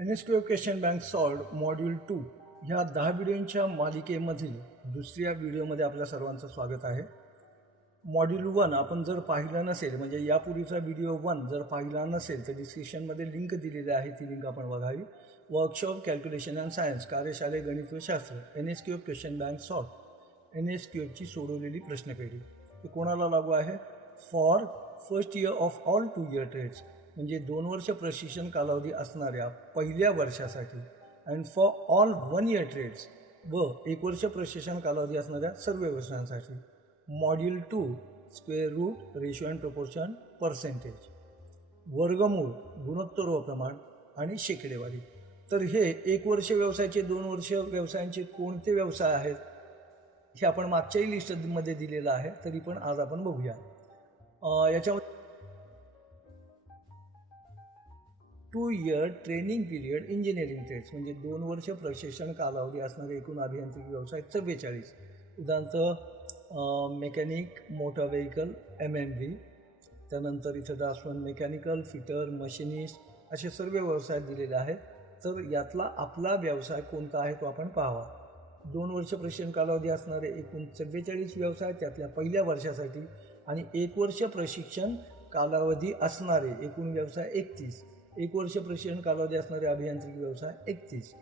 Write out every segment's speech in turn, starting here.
NSQL question bank solved module 2 ह्या 10 व्हिडिओंच्या मालिकेमधील दुसऱ्या व्हिडिओमध्ये आपल्या सर्वांचं स्वागत आहे. मॉड्यूल 1 आपण जर पाहिलं नसेल, म्हणजे यापूर्वीचा व्हिडिओ 1 जर पाहिला नसेल तर डिस्क्रिप्शनमध्ये लिंक दिलेली आहे, ती लिंक आपण बघावी. वर्कशॉप कॅल्क्युलेशन अँड सायन्स, कार्यशाळे गणित व शास्त्र, NSQL क्वेश्चन बँक सॉल्ड, NSQLची सोडवलेली प्रश्नपेढी. ते कोणाला लागू आहे? For first year of all 2 year trades, म्हणजे 2 वर्ष प्रशिक्षण कालावधी असणाऱ्या पहिल्या वर्षासाठी, and for all 1 year trades, व 1 वर्ष प्रशिक्षण कालावधी असणाऱ्या सर्व वर्षांसाठी. Module 2 square root, ratio and proportion, percentage, वर्गमूळ, गुणोत्तर व प्रमाण आणि शेकडेवारी. तर हे 1 वर्ष व्यवसायाचे, 2 वर्ष व्यवसायांचे कोणते व्यवसाय आहेत हे आपण मागच्याही लिस्टमध्ये दिलेलं आहे, तरी पण आज आपण बघूया. याच्यामध्ये 2 year training period engineering trades, म्हणजे 2 वर्ष प्रशिक्षण कालावधी असणारे एकूण अभियांत्रिकी व्यवसाय 44. उदाहरणार्थ मेकॅनिक, मोटर व्हेकल, MMV. त्यानंतर इथं दासवण मेकॅनिकल, फिटर, मशिनिस्ट, असे सर्व व्यवसाय दिलेले आहेत. तर यातला आपला व्यवसाय कोणता आहे तो आपण पाहावा. 2 वर्ष प्रशिक्षण कालावधी असणारे एकूण 44 व्यवसाय, त्यातल्या पहिल्या वर्षासाठी, आणि 1 वर्ष प्रशिक्षण कालावधी असणारे एकूण व्यवसाय 31. 1 वर्ष प्रशिक्षण कालावधी असणारे अभियांत्रिकी व्यवसाय 31.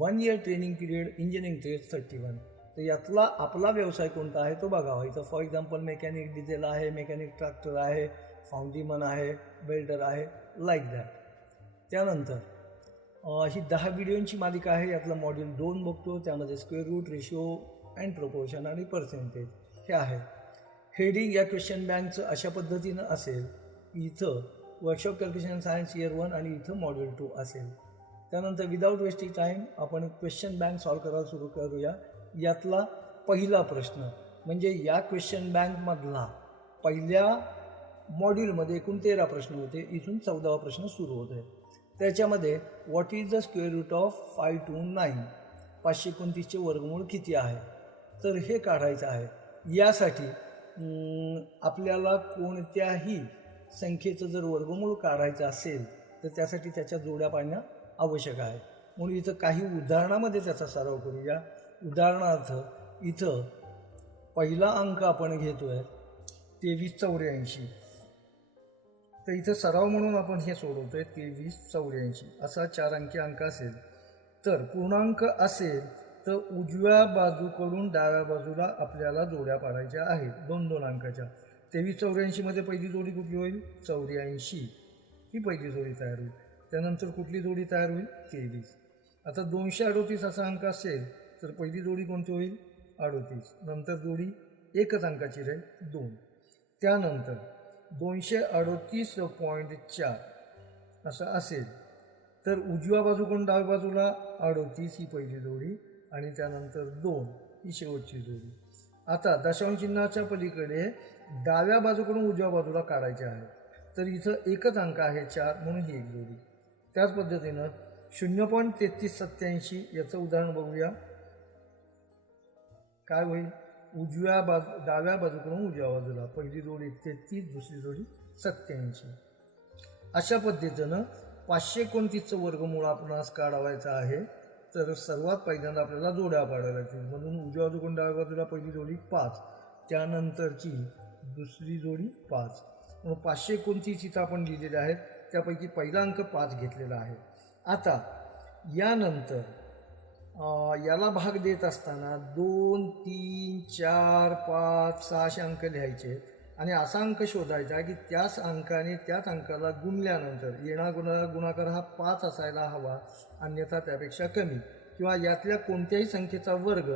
1 year training period engineering trades 31. तर यातला आपला व्यवसाय कोणता आहे तो बघावा. इथं फॉर एक्झाम्पल मेकॅनिक डिझेल आहे, मेकॅनिक ट्रॅक्टर आहे, फाउंडीमन आहे, वेल्डर आहे, लाईक दॅट. त्यानंतर ही 10 व्हिडिओंची मालिका आहे. यातलं मॉड्यूल 2 बघतो, त्यामध्ये square root, ratio and proportion आणि पर्सेंटेज हे आहे. हेडिंग या क्वेश्चन बँकचं अशा पद्धतीनं असेल, इथं वर्कशॉप कॅल्क्युलेशन सायन्स इयर 1 आणि इथं मॉड्यूल 2 असेल. त्यानंतर विदाऊट वेस्टिंग टाईम आपण क्वेश्चन बँक सॉल्व करायला सुरू करूया. यातला पहिला प्रश्न, म्हणजे या क्वेश्चन बँकमधला पहिल्या मॉड्यूलमध्ये एकूण 13 प्रश्न होते, इथून 14वा प्रश्न सुरू होत आहे. त्याच्यामध्ये what is the square root of 529, 529चे वर्गमूळ किती आहे, तर हे काढायचं आहे. यासाठी आपल्याला कोणत्याही संख्येचं जर वर्गमूळ काढायचं असेल तर त्यासाठी त्याच्या जोड्या पाडणं आवश्यक आहे. म्हणून इथं काही उदाहरणामध्ये त्याचा सराव करूया. उदाहरणार्थ इथं पहिला अंक आपण घेतो आहे 2384. तर इथं सराव म्हणून आपण हे सोडवतो आहे 2384. असा 4 अंकी अंक असेल तर पूर्णांक असेल तर उजव्या बाजूकडून डाव्या बाजूला आपल्याला जोड्या पाडायच्या आहेत 2-2 अंकाच्या. 2384मध्ये पहिली जोडी कुठली होईल? 84 ही पहिली जोडी तयार होईल. त्यानंतर कुठली जोडी तयार होईल? 23. आता 238 असा अंक असेल तर पहिली जोडी कोणती होईल? 38. नंतर जोडी एकच अंकाची राहील 2. त्यानंतर 238.4 असं असेल तर उजव्या बाजूकडून डाव्या बाजूला 38 ही पहिली जोडी आणि त्यानंतर 2 ही शेवटची जोडी. आता दशांश चिन्हाच्या पलीकडे डाव्या बाजूकडून उजव्या बाजूला काढायचे आहे, तर इथं एकच अंक आहे 4, म्हणून ही एक जोडी. त्याच पद्धतीनं 0.3387 याचं उदाहरण बघूया. काय होईल? डाव्या बाजूकडून उजव्या बाजूला पहिली जोडी 33, दुसरी जोडी 87. अशा पद्धतीनं 529चं वर्गमूळ आपणास काढावायचं आहे. तर सर्वात पहिल्यांदा आपल्याला जोड्या पाडायला लागतील. म्हणून उजव्या बाजूकडून डाव्या बाजूला पहिली जोडी 5, त्यानंतरची दुसरी जोडी 5, म्हणून 529 इथं आपण लिहिलेले आहेत. त्यापैकी पहिला अंक 5 घेतलेला आहे. आता यानंतर याला भाग देत असताना 2, 3, 4, 5, 6 अंक लिहायचे आणि असा अंक शोधायचा की त्याच अंकाने त्याच अंकाला गुणल्यानंतर येणारा गुणाकार हा 5 असायला हवा, अन्यथा त्यापेक्षा कमी, किंवा यातल्या कोणत्याही संख्येचा वर्ग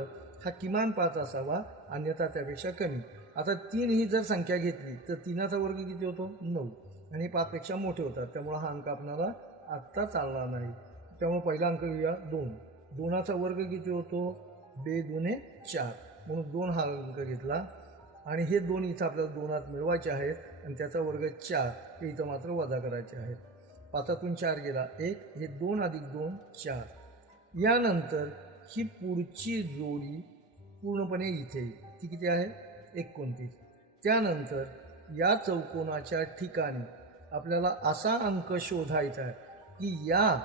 हा किमान 5 असावा, अन्यथा त्यापेक्षा कमी. आता 3 ही जर संख्या घेतली तर 3चा वर्ग किती होतो? 9, आणि 5 पेक्षा मोठे होतात, त्यामुळे हा अंक आपल्याला आत्ता चालणार नाही. त्यामुळे पहिला अंक घेऊया 2. 2चा वर्ग किती होतो? 2 दुणे 4, म्हणून 2 हा अंक घेतला. आणि हे 2 इथं आपल्याला 2 मिळवायचे आहेत आणि त्याचा वर्ग 4 हे इथं मात्र वजा करायचे आहेत. 5तून 4 गेला 1, हे 2 अधिक 2 4. यानंतर ही पुढची जोडी पूर्णपणे इथे येईल, ती किती आहे? 29. त्यानंतर या चौकोनाच्या ठिकाणी आपल्याला असा अंक शोधायचा आहे की या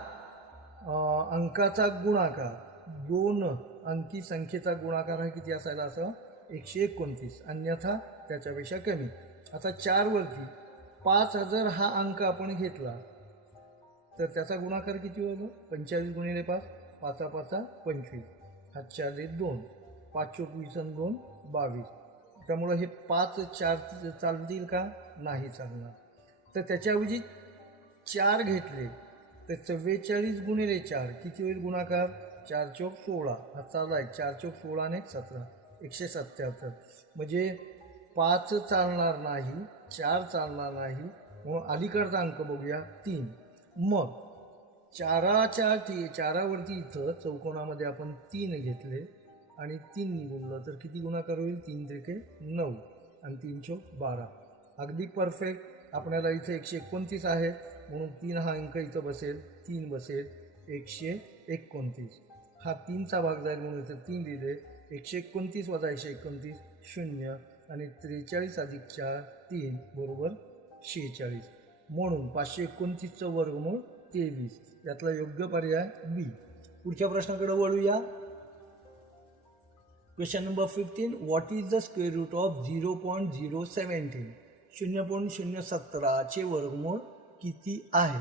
अंकाचा गुणाकार, दोन अंकी संख्येचा गुणाकार हा किती असायला असं 129, अन्यथा त्याच्यापेक्षा कमी. आता 4 वरती 5000 हा अंक आपण घेतला तर त्याचा गुणाकार किती होतो? 25 गुणिले 5, 5 5 25, हा 4 2, 5 24 2 22. त्यामुळं हे 5 4 चालतील का? नाही चालणार. तर त्याच्याऐवजी 4 घेतले तर 44 गुणिले 4 किती होईल गुणाकार? 4 चौक 16, हा चालला आहे 4 चौक 16 आणि 17, 177. म्हणजे 5 चालणार नाही, 4 चालणार नाही, म्हणून अलीकडचा अंक बघूया 3. मग 4वरती इथं चौकोनामध्ये आपण 3 घेतले आणि 3 गुणलं तर किती गुणाकार होईल? 3 त्रिके 9 आणि 3 चौक 12. अगदी परफेक्ट. आपल्याला इथं 129 आहे म्हणून 3 हा अंक इथं बसेल, 3 बसेल 129. हा 3चा भाग जाईल म्हणून इथं 3 लिहिले. 129 वजा 129 0 आणि 43 अधिक 4 3 बरोबर 46. म्हणून 529चं वर्गमूळ 23. यातला योग्य पर्याय बी. पुढच्या प्रश्नाकडे वळूया. Question number 15. What is the square root of 0.017? 0.017चे वर्गमूळ किती आहे?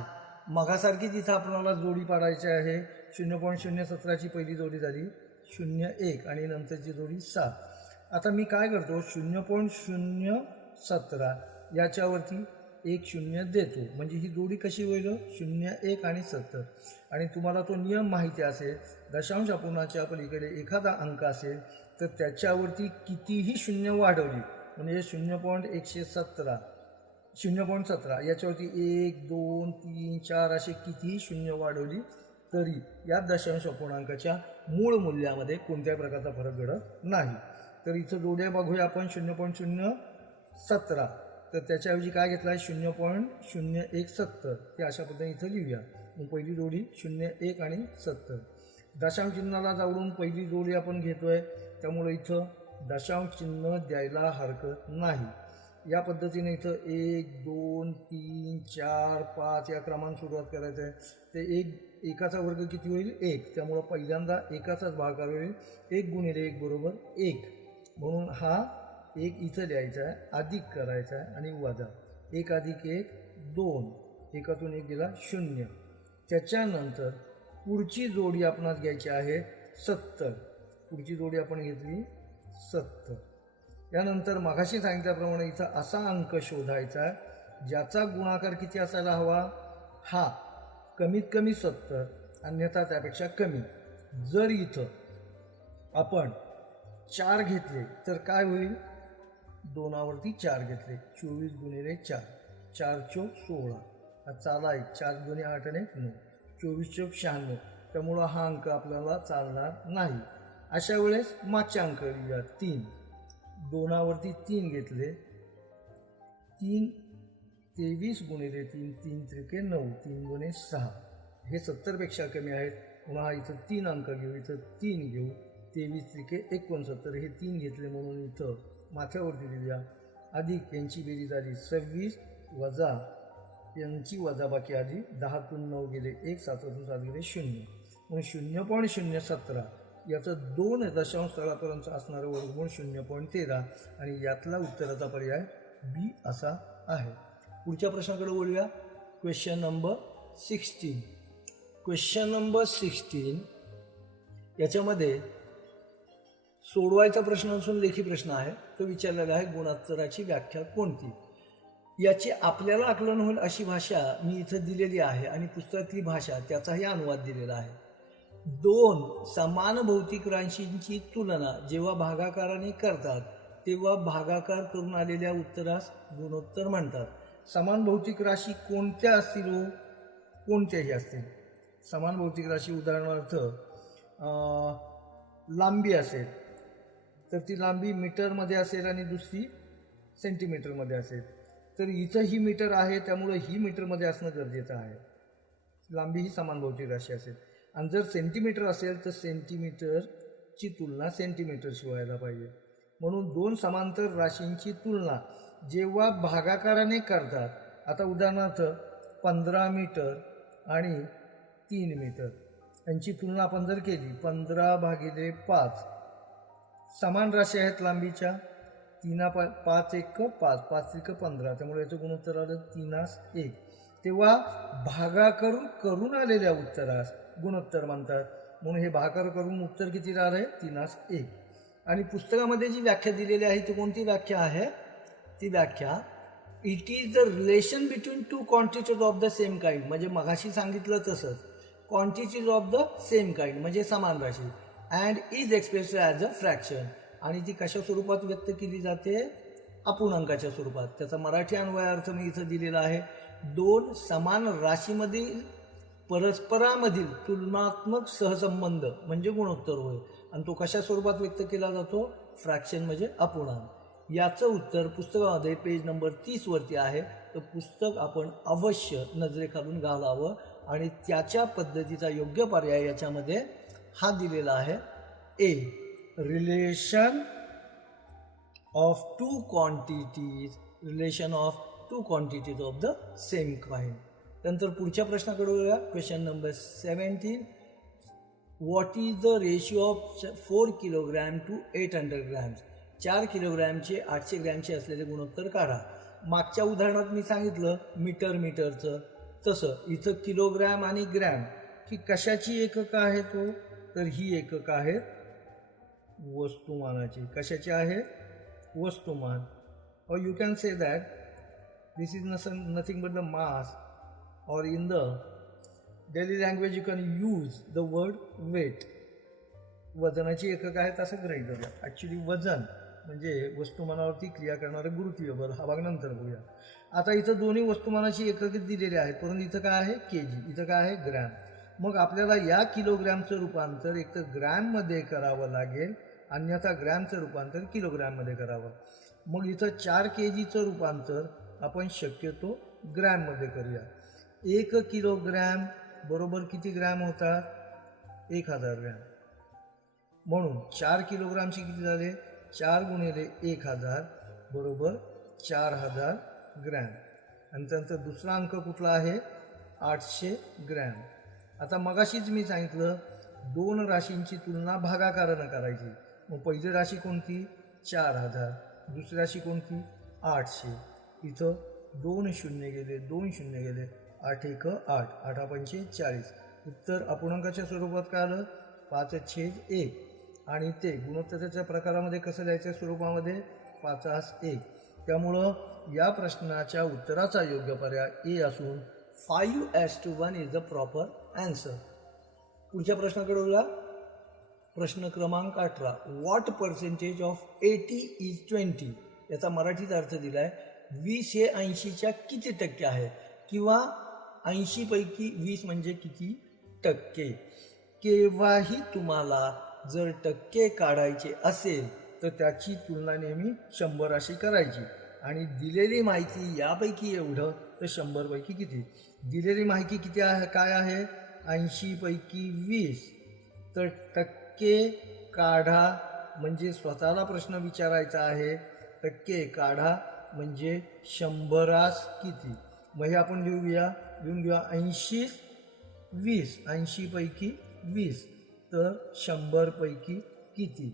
मगासारखी तिथं आपल्याला जोडी पाडायची आहे. 0.017ची पहिली जोडी झाली 0.1 आणि नंतरची जोडी 7. आता मी काय करतो, 0.017 याच्यावरती 1 0 देतो, म्हणजे ही जोडी कशी होईल? 0 1 आणि 70. आणि तुम्हाला तो नियम माहिती असेल, दशांश अपूर्णाच्या पलीकडे एखादा अंक असेल तर त्याच्यावरती कितीही शून्य वाढवली म्हणजे 0.17 याच्यावरती 1 2 3 4 असे कितीही शून्य वाढवली तरी या दशांश अपूर्णांकाच्या मूळ मूल्यामध्ये कोणत्याही प्रकारचा फरक घडत नाही. तर इथं जोड्या बघूया आपण. 0.017 तर त्याच्याऐवजी काय घेतला आहे? 0.0170. ते अशा पद्धतीने इथं लिहूया. मग पहिली जोडी 0 1 आणि 70. दशांश चिन्हाला जाऊन पहिली जोडी आपण घेतोय, त्यामुळे इथं दशांश चिन्ह द्यायला हरकत नाही. या पद्धतीने इथं 1 2 3 4 5 या क्रमाने सुरुवात करायचं आहे. ते एकाचा वर्ग किती होईल? 1. त्यामुळं पहिल्यांदा एकाचाच भागाकार होईल. 1 गुणिले 1 बरोबर 1. म्हणून हा 1 इथं द्यायचा आहे, अधिक करायचा आहे आणि वजा. 1 अधिक 1 2, एकातून 1 गेला 0. त्याच्यानंतर पुढची जोडी आपणास घ्यायची आहे 70. पुढची जोडी आपण घेतली 70. यानंतर मगाशी सांगितल्याप्रमाणे इथं असा अंक शोधायचा आहे ज्याचा गुणाकार किती असायला हवा? हा कमीत कमी 70, अन्यथा त्यापेक्षा कमी. जर इथं आपण 4 घेतले तर काय होईल? 2वरती 4 घेतले, 24 गुणिले 4, 4 चौक 16, हा चाला आहे 4 2 8 आणि 9, 24 चौक 96. त्यामुळं हा अंक आपल्याला चालणार नाही. अशा वेळेस मागचे अंक लिहूया 3. 2वरती 3 घेतले, 3 23 गुणिले 3, 3 त्रिके 9, 3 गुणे 6, हे 70पेक्षा कमी आहेत. पुन्हा इथं 3 अंक घेऊ, इथं 3 घेऊ, 23 त्रिके 69, हे 3 घेतले म्हणून इथं माथ्यावरती लिहूया. अधिक यांची बेरीज झाली 26 वजा यांची वजाबाकी आली 10तून 9 गेले 1, 7तून 7 गेले 0. म्हणून 0.017 याचं 2 दशांश स्थळापर्यंत असणारं वर्गमूळ 0.13 आणि यातला उत्तराचा पर्याय बी असा आहे. पुढच्या प्रश्नाकडे वळूया. Question number 16. क्वेश्चन नंबर 16 याच्यामध्ये सोडवायचा प्रश्न असून लेखी प्रश्न आहे. तो विचारलेला आहे गुणोत्तराची व्याख्या कोणती? याची आपल्याला आकलन होईल अशी भाषा मी इथं दिलेली आहे आणि पुस्तकातली भाषा त्याचाही अनुवाद दिलेला आहे. 2 समान भौतिक राशींची तुलना जेव्हा भागाकाराने करतात तेव्हा भागाकार करून आलेल्या उत्तरास गुणोत्तर म्हणतात. समान भौतिक राशी कोणत्या असतील हो? कोणत्याही असतील. समान भौतिक राशी उदाहरणार्थ लांबी असेल तर ती लांबी मीटरमध्ये असेल आणि दुसरी सेंटीमीटरमध्ये असेल. तर इथं ही मीटर आहे त्यामुळे ही मीटरमध्ये असणं गरजेचं आहे. लांबी ही समान भौतिक राशी असेल. आणि जर सेंटीमीटर असेल तर सेंटीमीटरची तुलना सेंटीमीटरशी व्हायला पाहिजे. म्हणून 2 समांतर राशींची तुलना जेव्हा भागाकाराने करतात, आता उदाहरणार्थ 15 मीटर आणि 3 मीटर, यांची तुलना आपण जर केली 15/5 समान राशी आहेत लांबीच्या, 5 1 5 5 1 15, त्यामुळे याचं गुणोत्तर आलं 3:1. तेव्हा भागाकार करून आलेल्या उत्तरास गुणोत्तर म्हणतात. म्हणून हे भागाकार करून उत्तर किती राहिलं आहे 3:1. आणि पुस्तकामध्ये जी व्याख्या दिलेली आहे ती कोणती व्याख्या आहे? ती व्याख्या it is the relation between two quantities of the same kind, म्हणजे मगाशी सांगितलं तसंच quantities of the same kind म्हणजे समान राशी, and is expressed as a fraction, आणि ती कशा स्वरूपात व्यक्त केली जाते? अपूर्णांकाच्या स्वरूपात. त्याचा मराठी अन्वय अर्थ मी इथं दिलेला आहे. दोन समान राशीमधील परस्परामधील तुलनात्मक सहसंबंध म्हणजे गुणोत्तर होय, आणि तो कशा स्वरूपात व्यक्त केला जातो? फ्रॅक्शन म्हणजे अपूर्णांक. याचं उत्तर पुस्तकामध्ये पेज नंबर 30 वरती आहे. तर पुस्तक आपण अवश्य नजरेखालून घालावं, आणि त्याच्या पद्धतीचा योग्य पर्याय याच्यामध्ये हा दिलेला आहे. A, relation of two quantities of the same kind. नंतर पुढच्या प्रश्नाकडे वळूया. Question number 17. What is the ratio of 4 kilogram to 800 grams? 4 किलोग्रॅमचे 800 ग्रॅमचे असलेले गुणोत्तर काढा. मागच्या उदाहरणात मी सांगितलं मीटरचं, तसं इथं किलोग्रॅम आणि ग्रॅम ही कशाची एककं आहे तो? तर ही एककं आहेत वस्तुमानाची. कशाची आहे? वस्तुमान. Or you can say that this is nothing but the mass, or in the daily language you can use the word weight. वजनाची एकक आहेत असं गृहीत धरूया. ॲक्च्युली वजन म्हणजे वस्तुमानावरती क्रिया करणारं गुरुत्वीय बल. हा भाग नंतर बघूया. आता इथं दोन्ही वस्तुमानाची एकक दिलेली आहेत, परंतु इथं काय आहे? केजी. इथं काय आहे? ग्रॅम. मग आपल्याला या किलोग्रॅमचं रूपांतर एक तर ग्रॅममध्ये करावं लागेल, अन्यथा ग्रॅमचं रूपांतर किलोग्रॅममध्ये करावं. मग इथं 4 केजीचं रूपांतर आपण शक्यतो ग्रॅममध्ये करूया. 1 किलोग्रॅम बरोबर किती ग्रॅम होतात? 1000 ग्रॅम. म्हणून 4 किलोग्रामचे किती झाले? 4 गुणिले 1000 बरोबर 4000 ग्रॅम. आणि त्यांचा दुसरा अंक कुठला आहे? 800 ग्रॅम. आता मगाशीच मी सांगितलं दोन राशींची तुलना भागाकारानं करायची. मग पहिली राशी कोणती? 4000. दुसरी राशी कोणती? 800. इथं 2 शून्य गेले, 2 शून्य गेले, 8 1 8, 8 5 40. उत्तर अपूर्णांकाच्या स्वरूपात काय आलं? 5/1. आणि ते गुणोत्तराच्या प्रकारामध्ये कसं लिहायचं? स्वरूपामध्ये 5/1. त्यामुळं या प्रश्नाच्या उत्तराचा योग्य पर्याय ए असून 5:1 इज द प्रॉपर आन्सर. पुढच्या प्रश्नाकडे वळूया. प्रश्न क्रमांक 18. What percentage of 80 is 20? याचा मराठीत अर्थ दिला आहे 20 हे 80च्या किती टक्के आहे, किंवा 80 पैकी 20 म्हणजे किती टक्के. केव्हाही तुम्हाला जर टक्के काढायचे असेल तर त्याची तुलना नेहमी 100 अशी करायची. आणि दिलेली माहिती यापैकी एवढं तर 100 पैकी किती? दिलेली माहिती किती आहे? काय आहे? 80 पैकी 20. तर टक्के काढा म्हणजे स्वतःला प्रश्न विचारायचा आहे. टक्के काढा म्हणजे 100 किती? मग हे आपण लिहून घेऊया 80 20. 80 पैकी 20 तर 100 पैकी किती?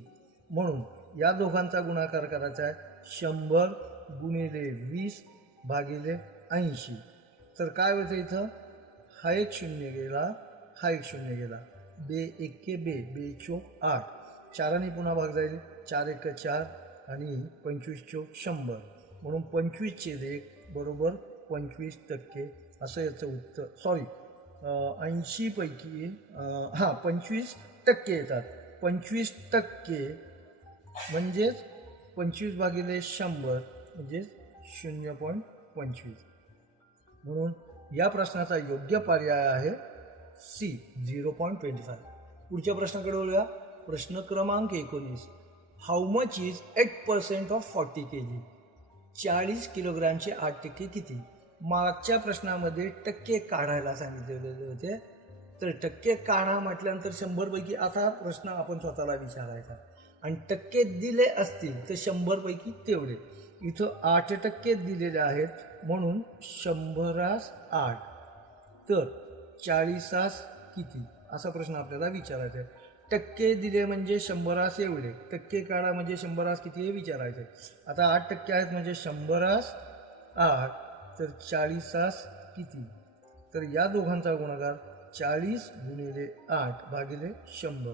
म्हणून या दोघांचा गुणाकार करायचा आहे 100 गुणिले 20 भागिले 80. तर काय होतं इथं? हा एक शून्य गेला, हा एक शून्य गेला. 2 1 बे, 2 चोक 8. 4 पुन्हा भाग जाईल. 4 1 4 आणि 25 चोक 100. म्हणून 25/1 बरोबर 25% असं याचं उत्तर. सॉरी 80 पैकी 25% येतात. 25% म्हणजेच 25 भागिले 100 म्हणजे 0.25. म्हणून या प्रश्नाचा योग्य पर्याय आहे सी 0.25. पुढच्या प्रश्नाकडे वळूया. प्रश्न क्रमांक 19. How much is 8% of 40 kg? 40 किलोग्रॅमचे 8% किती? मागच्या प्रश्नामध्ये टक्के काढायला सांगितलेले होते. तर टक्के काढा म्हटल्यानंतर 100 पैकी असा प्रश्न आपण स्वतःला विचारायचा. आणि टक्के दिले असतील तर 100 पैकी तेवढे. इथं 8% दिलेले आहेत म्हणून 100 8. तर 40 किती? असा प्रश्न आपल्याला विचारायचा आहे. टक्के दिले म्हणजे 100 एवढे, टक्के काढा म्हणजे 100 किती हे विचारायचे. आता 8% आहेत म्हणजे 100 8, तर 40 किती, तर या दोघांचा गुणाकार 40 गुणिले 8 भागिले 100.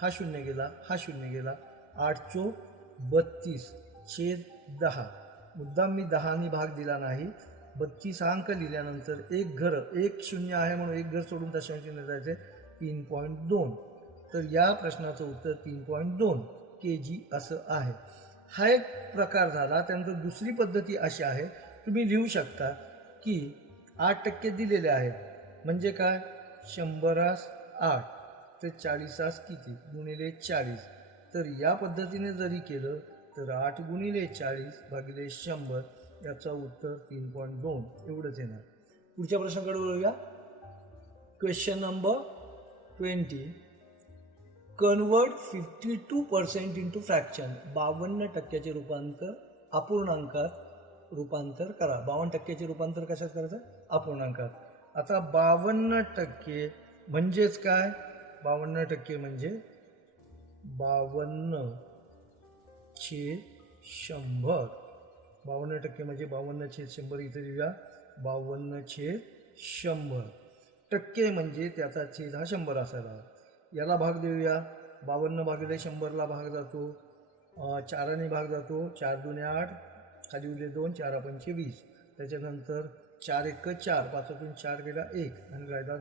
हा शून्य गेला, हा शून्य गेला. 8 चोक 32 छेद 10. मुद्दाम मी 10 भाग दिला नाही. 32 अंक लिहिल्यानंतर एक शून्य आहे म्हणून एक घर सोडून दशांश चिन्ह जायचे. 3.2. तर या प्रश्नाचं उत्तर 3.2 kg असं आहे. हा एक प्रकार झाला. त्यानंतर दुसरी पद्धती अशी आहे, तुम्ही लिहू शकता की 8% दिलेले आहेत म्हणजे काय, 100 8, तर 40 किती गुणिले 40. तर या पद्धतीने जरी केलं तर 8 गुणिले 40 भागिले 100, याचं उत्तर 3.2 एवढंच येणार. पुढच्या प्रश्नाकडे वळूया. Question number 20. Convert 52% into fraction. 52% रूपांतर अपूर्णांकात रूपांतर करा. 52% रूपांतर कशात करायचं, अपूर्णांकात. आता 52% म्हणजेच काय, 52% म्हणजे 52 छेद 100. 52% म्हणजे 52 छेद 100 इथे लिहूया. 52 छेद 100. टक्के म्हणजे त्याचा छेद हा 100 असायला. याला भाग देऊया. 52 भागिले 100ला भाग जातो, 4ने भाग जातो. 4 दुने 8, खाली उरले 2, 4 पंचे 20. त्याच्यानंतर 4 एक 4, 5तून 4 गेला 1 आणि राहिला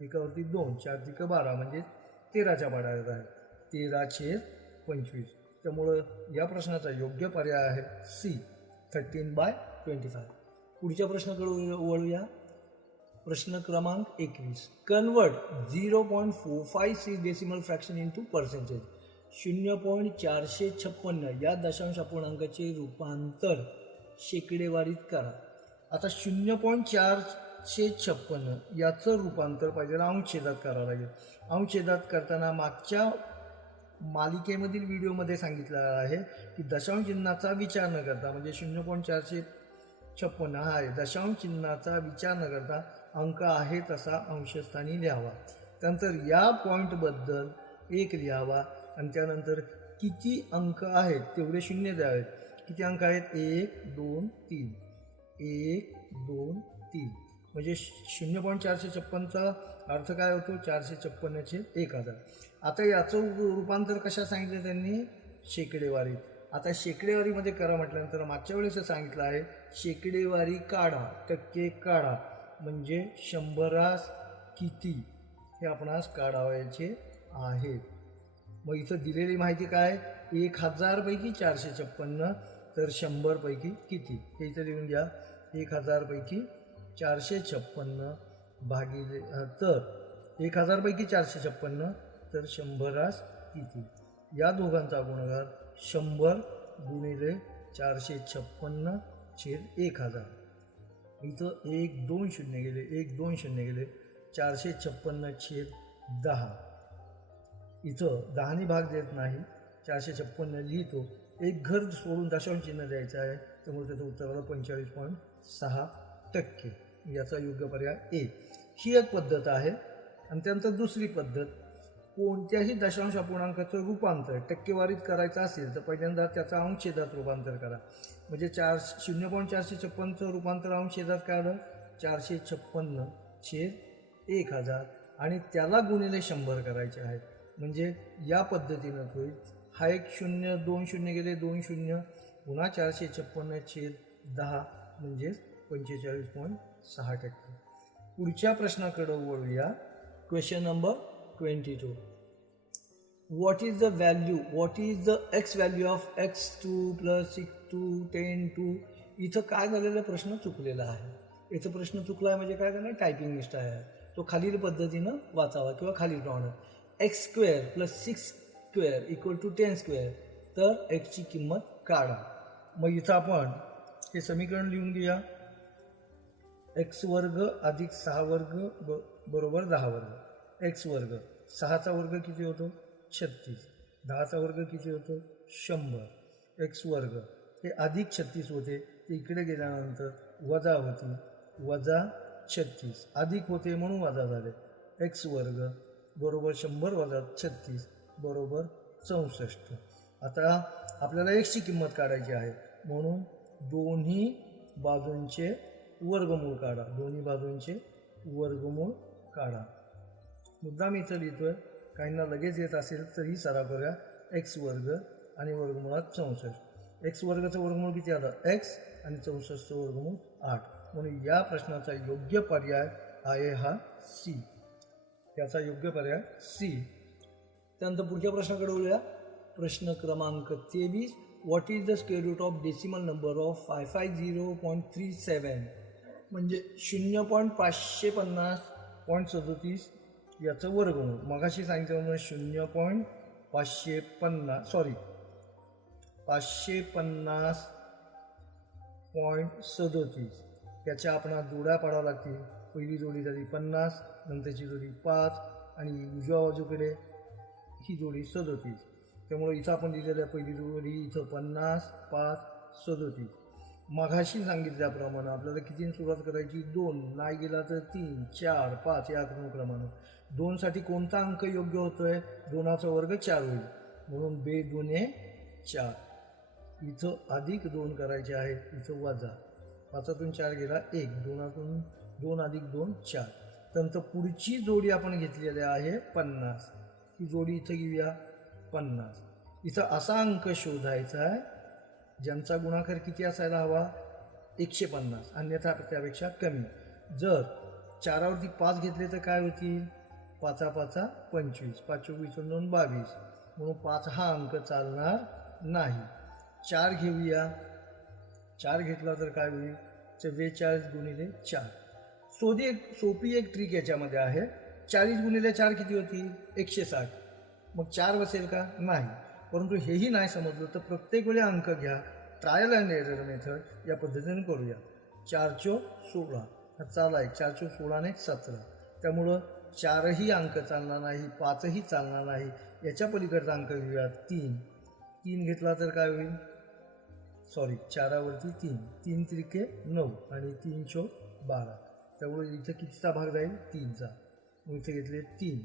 एकावरती 2, 4 तिक 12 म्हणजे 13च्या पाड्यात आहे. 13/25. त्यामुळं या प्रश्नाचा योग्य पर्याय आहे सी, 13/25. पुढच्या प्रश्नाकडे वळूया. प्रश्न क्रमांक 21. Convert 0.456 decimal fraction into percentage. 0.456 या दशांश अपूर्णांकाचे रूपांतर शेकडेवारीत करा. आता 0.456 याचं रूपांतर पाहिजे अंशछेदात करावं लागेल. अंशछेदात करताना मागच्या मालिकेमधील व्हिडिओमध्ये सांगितलेलं आहे की दशांश चिन्हाचा विचार न करता, म्हणजे 0.456 हा आहे, दशांश चिन्हाचा विचार न करता अंक आहे तसा अंशस्थानी लिहावा. त्यानंतर या पॉईंटबद्दल 1 लिहावा आणि त्यानंतर किती अंक आहेत तेवढे शून्य द्यावेत. किती अंक आहेत, 1 2 3, 1 2 3, म्हणजे 0.456चा अर्थ काय होतो, 456/1000. आता याचं रूपांतर कशा सांगितलं त्यांनी, शेकडेवारी. आता शेकडेवारीमध्ये करा म्हटल्यानंतर मागच्या वेळेस सांगितलं आहे शेकडेवारी काढा, टक्के काढा, म्हणजे 100 किती हे आपणास काढावायचे आहेत. मग इथं दिलेली माहिती काय, 1000 पैकी 456, तर 100 पैकी किती हे इथं लिहून घ्या. 1000 पैकी 456 भागिले, तर 1000 पैकी 456, तर 100 किती. या दोघांचा गुणाकार 100 गुणिले 456 छेद 1000. इथं 1 2 शून्य गेले, 1 2 शून्य गेले. 456 छेद 10. इथं 10ने भाग देत नाही, 456 लिहितो. एक घर सोडून दशांश चिन्ह द्यायचं आहे, त्यामुळे त्याचं उत्तर आलं 45.6%. याचा योग्य पर्याय ए. ही एक पद्धत आहे. आणि त्यानंतर दुसरी पद्धत, कोणत्याही दशांश अपूर्णांकाचं रूपांतर टक्केवारीत करायचं असेल तर पहिल्यांदा त्याचा अंशछेदात रूपांतर करा. म्हणजे 0.456चं रूपांतर अंशछेदात काढलं, 456 छेद 1000 आणि त्याला गुणिले 100 करायचे आहेत. म्हणजे या पद्धतीनं होईल. हा एक 0 2 शून्य गेले, 2 शून्य, पुन्हा 456 छेद 10 म्हणजे 45.6%. पुढच्या प्रश्नाकडे वळूया. Question number 22. What is the x value of x2 plus 6 2 10 2. इथं काय झालेला प्रश्न चुकलेला आहे. इथं प्रश्न चुकला आहे म्हणजे काय झालं, टायपिंग मिस्टेक आहे. तो खालील पद्धतीनं वाचावा किंवा खालील प्रमाणे. x² + 6² = 10². तर xची किंमत काढा. मग इथं आपण हे समीकरण लिहून घेऊया. x² + 6² बरोबर 10². x², 6चा वर्ग किती होतो, 36. 10चा वर्ग किती होतो, 100. x² हे अधिक 36 होते, ते इकडे गेल्यानंतर वजा होती, वजा 36. अधिक होते म्हणून वजा झाले. x² बरोबर 100 वजा 36 बरोबर 64. आता आपल्याला एक्सची किंमत काढायची आहे, म्हणून दोन्ही बाजूंचे वर्गमूळ काढा. दोन्ही बाजूंचे वर्गमूळ काढा. मुद्दाम इथं लिहितोय, काहींना लगेच येत असेल तरी सराव करूया. एक्स वर्ग आणि वर्गमुळात 64. एक्स वर्गाचं वर्गमूळ किती आलं? एक्स आणि 64चं वर्गमूळ 8. म्हणून या प्रश्नाचा योग्य पर्याय आहे हा सी. याचा योग्य पर्याय सी. त्यानंतर पुढच्या प्रश्नाकडे वळूया. प्रश्न क्रमांक 23. What is the square root of decimal number of 550.37 म्हणजे 0.550.37 याचं वर्गमूळ. मगाशी सांगितलं 550.37 याच्या आपणास जोड्या पाडाव्या लागतील. पहिली जोडी झाली 50, नंतरची जोडी 5 आणि उजव्या बाजूकडे ही जोडी 37. त्यामुळे इथं आपण लिहिलेलं आहे पहिली जोडी इथं 50, 5, 37. मघाशी सांगितल्याप्रमाणे आपल्याला कितीने सुरुवात करायची? 2, नाही गेला तर 3, 4, 5 या क्रमानं. 2 साठी कोणता अंक योग्य होतोय? 2चा वर्ग 4 होईल, म्हणून 2 दुने 4. इथं अधिक 2 करायचे आहेत, इथं वजा. 5तून 4 गेला 1, 2तून 2 अधिक 2 4. त्यानंतर पुढची जोडी आपण घेतलेली आहे 50. ही जोडी इथं घेऊया 50. इथं असा अंक शोधायचा आहे ज्यांचा गुणाकार किती असायला हवा? 150, अन्यथा त्यापेक्षा कमी. जर 4वरती 5 घेतले तर काय होतील? 5 5 25, 5 24 2 22, म्हणून 5 हा अंक चालणार नाही. 4 घेऊया. 4 घेतला तर काय होईल? 44 गुणिले 4. सोपी एक ट्रिक याच्यामध्ये आहे. 40 गुणिले 4 किती होती? 160. मग 4 बसेल का? नाही. परंतु हेही नाही समजलं तर प्रत्येक वेळी अंक घ्या. ट्रायल अँड एरर मेथड या पद्धतीने करूया. 4 चोक 16 हा चाला 4 चोक 16 ने 17. त्यामुळं 4ही अंक चालणार नाही, 5ही चालणार नाही. याच्या पलीकडचा अंक घेऊया 3. 3 घेतला तर काय होईल? 4वरती 3, 3 त्रिके 9 आणि 3 चोक 12. त्यामुळे इथं कितीचा भाग जाईल? 3चा. मग इथे घेतले 3,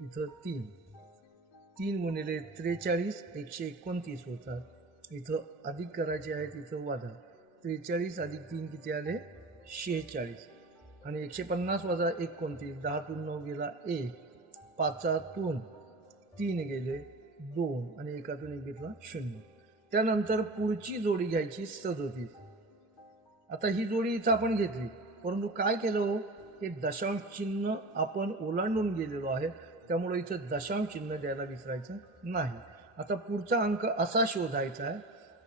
इथं 3. 3 गुणिले 43 129 होतात. इथं अधिक करायचे आहेत, इथं वजा. 43 अधिक 3 किती आले? 46. आणि 150 वजा 29, 10तून 9 गेला 1, 5तून 3 गेले 2 आणि 1तून 1 घेतला 0. त्यानंतर पुढची जोडी घ्यायची 37. आता ही जोडी इथं आपण घेतली, परंतु काय केलं हो? हे दशांश चिन्ह आपण ओलांडून गेलेलो आहे, त्यामुळे इथं दशांश चिन्ह द्यायला विसरायचं नाही. आता पुढचा अंक असा शोधायचा आहे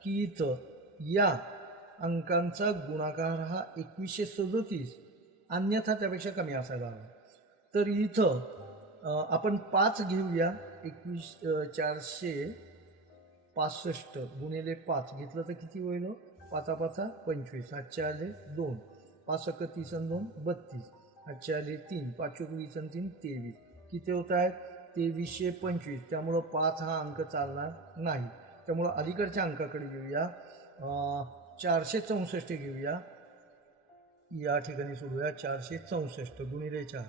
की इथं या अंकांचा गुणाकार हा 2137, अन्यथा त्यापेक्षा कमी असायला हवा. तर इथं आपण 5 घेऊया. 465 गुणिले 5 घेतलं तर किती होईल? 5 5 25, हातचे आले 2, 5 1 30 आणि 2 32, हातचे आले 3, 5 चोक 20 आणि 3 23. किती होत आहेत? 2325. त्यामुळं 5 हा अंक चालणार नाही. त्यामुळं अलीकडच्या अंकाकडे घेऊया. 464 घेऊया. या ठिकाणी सोडूया. 464 गुणिले 4,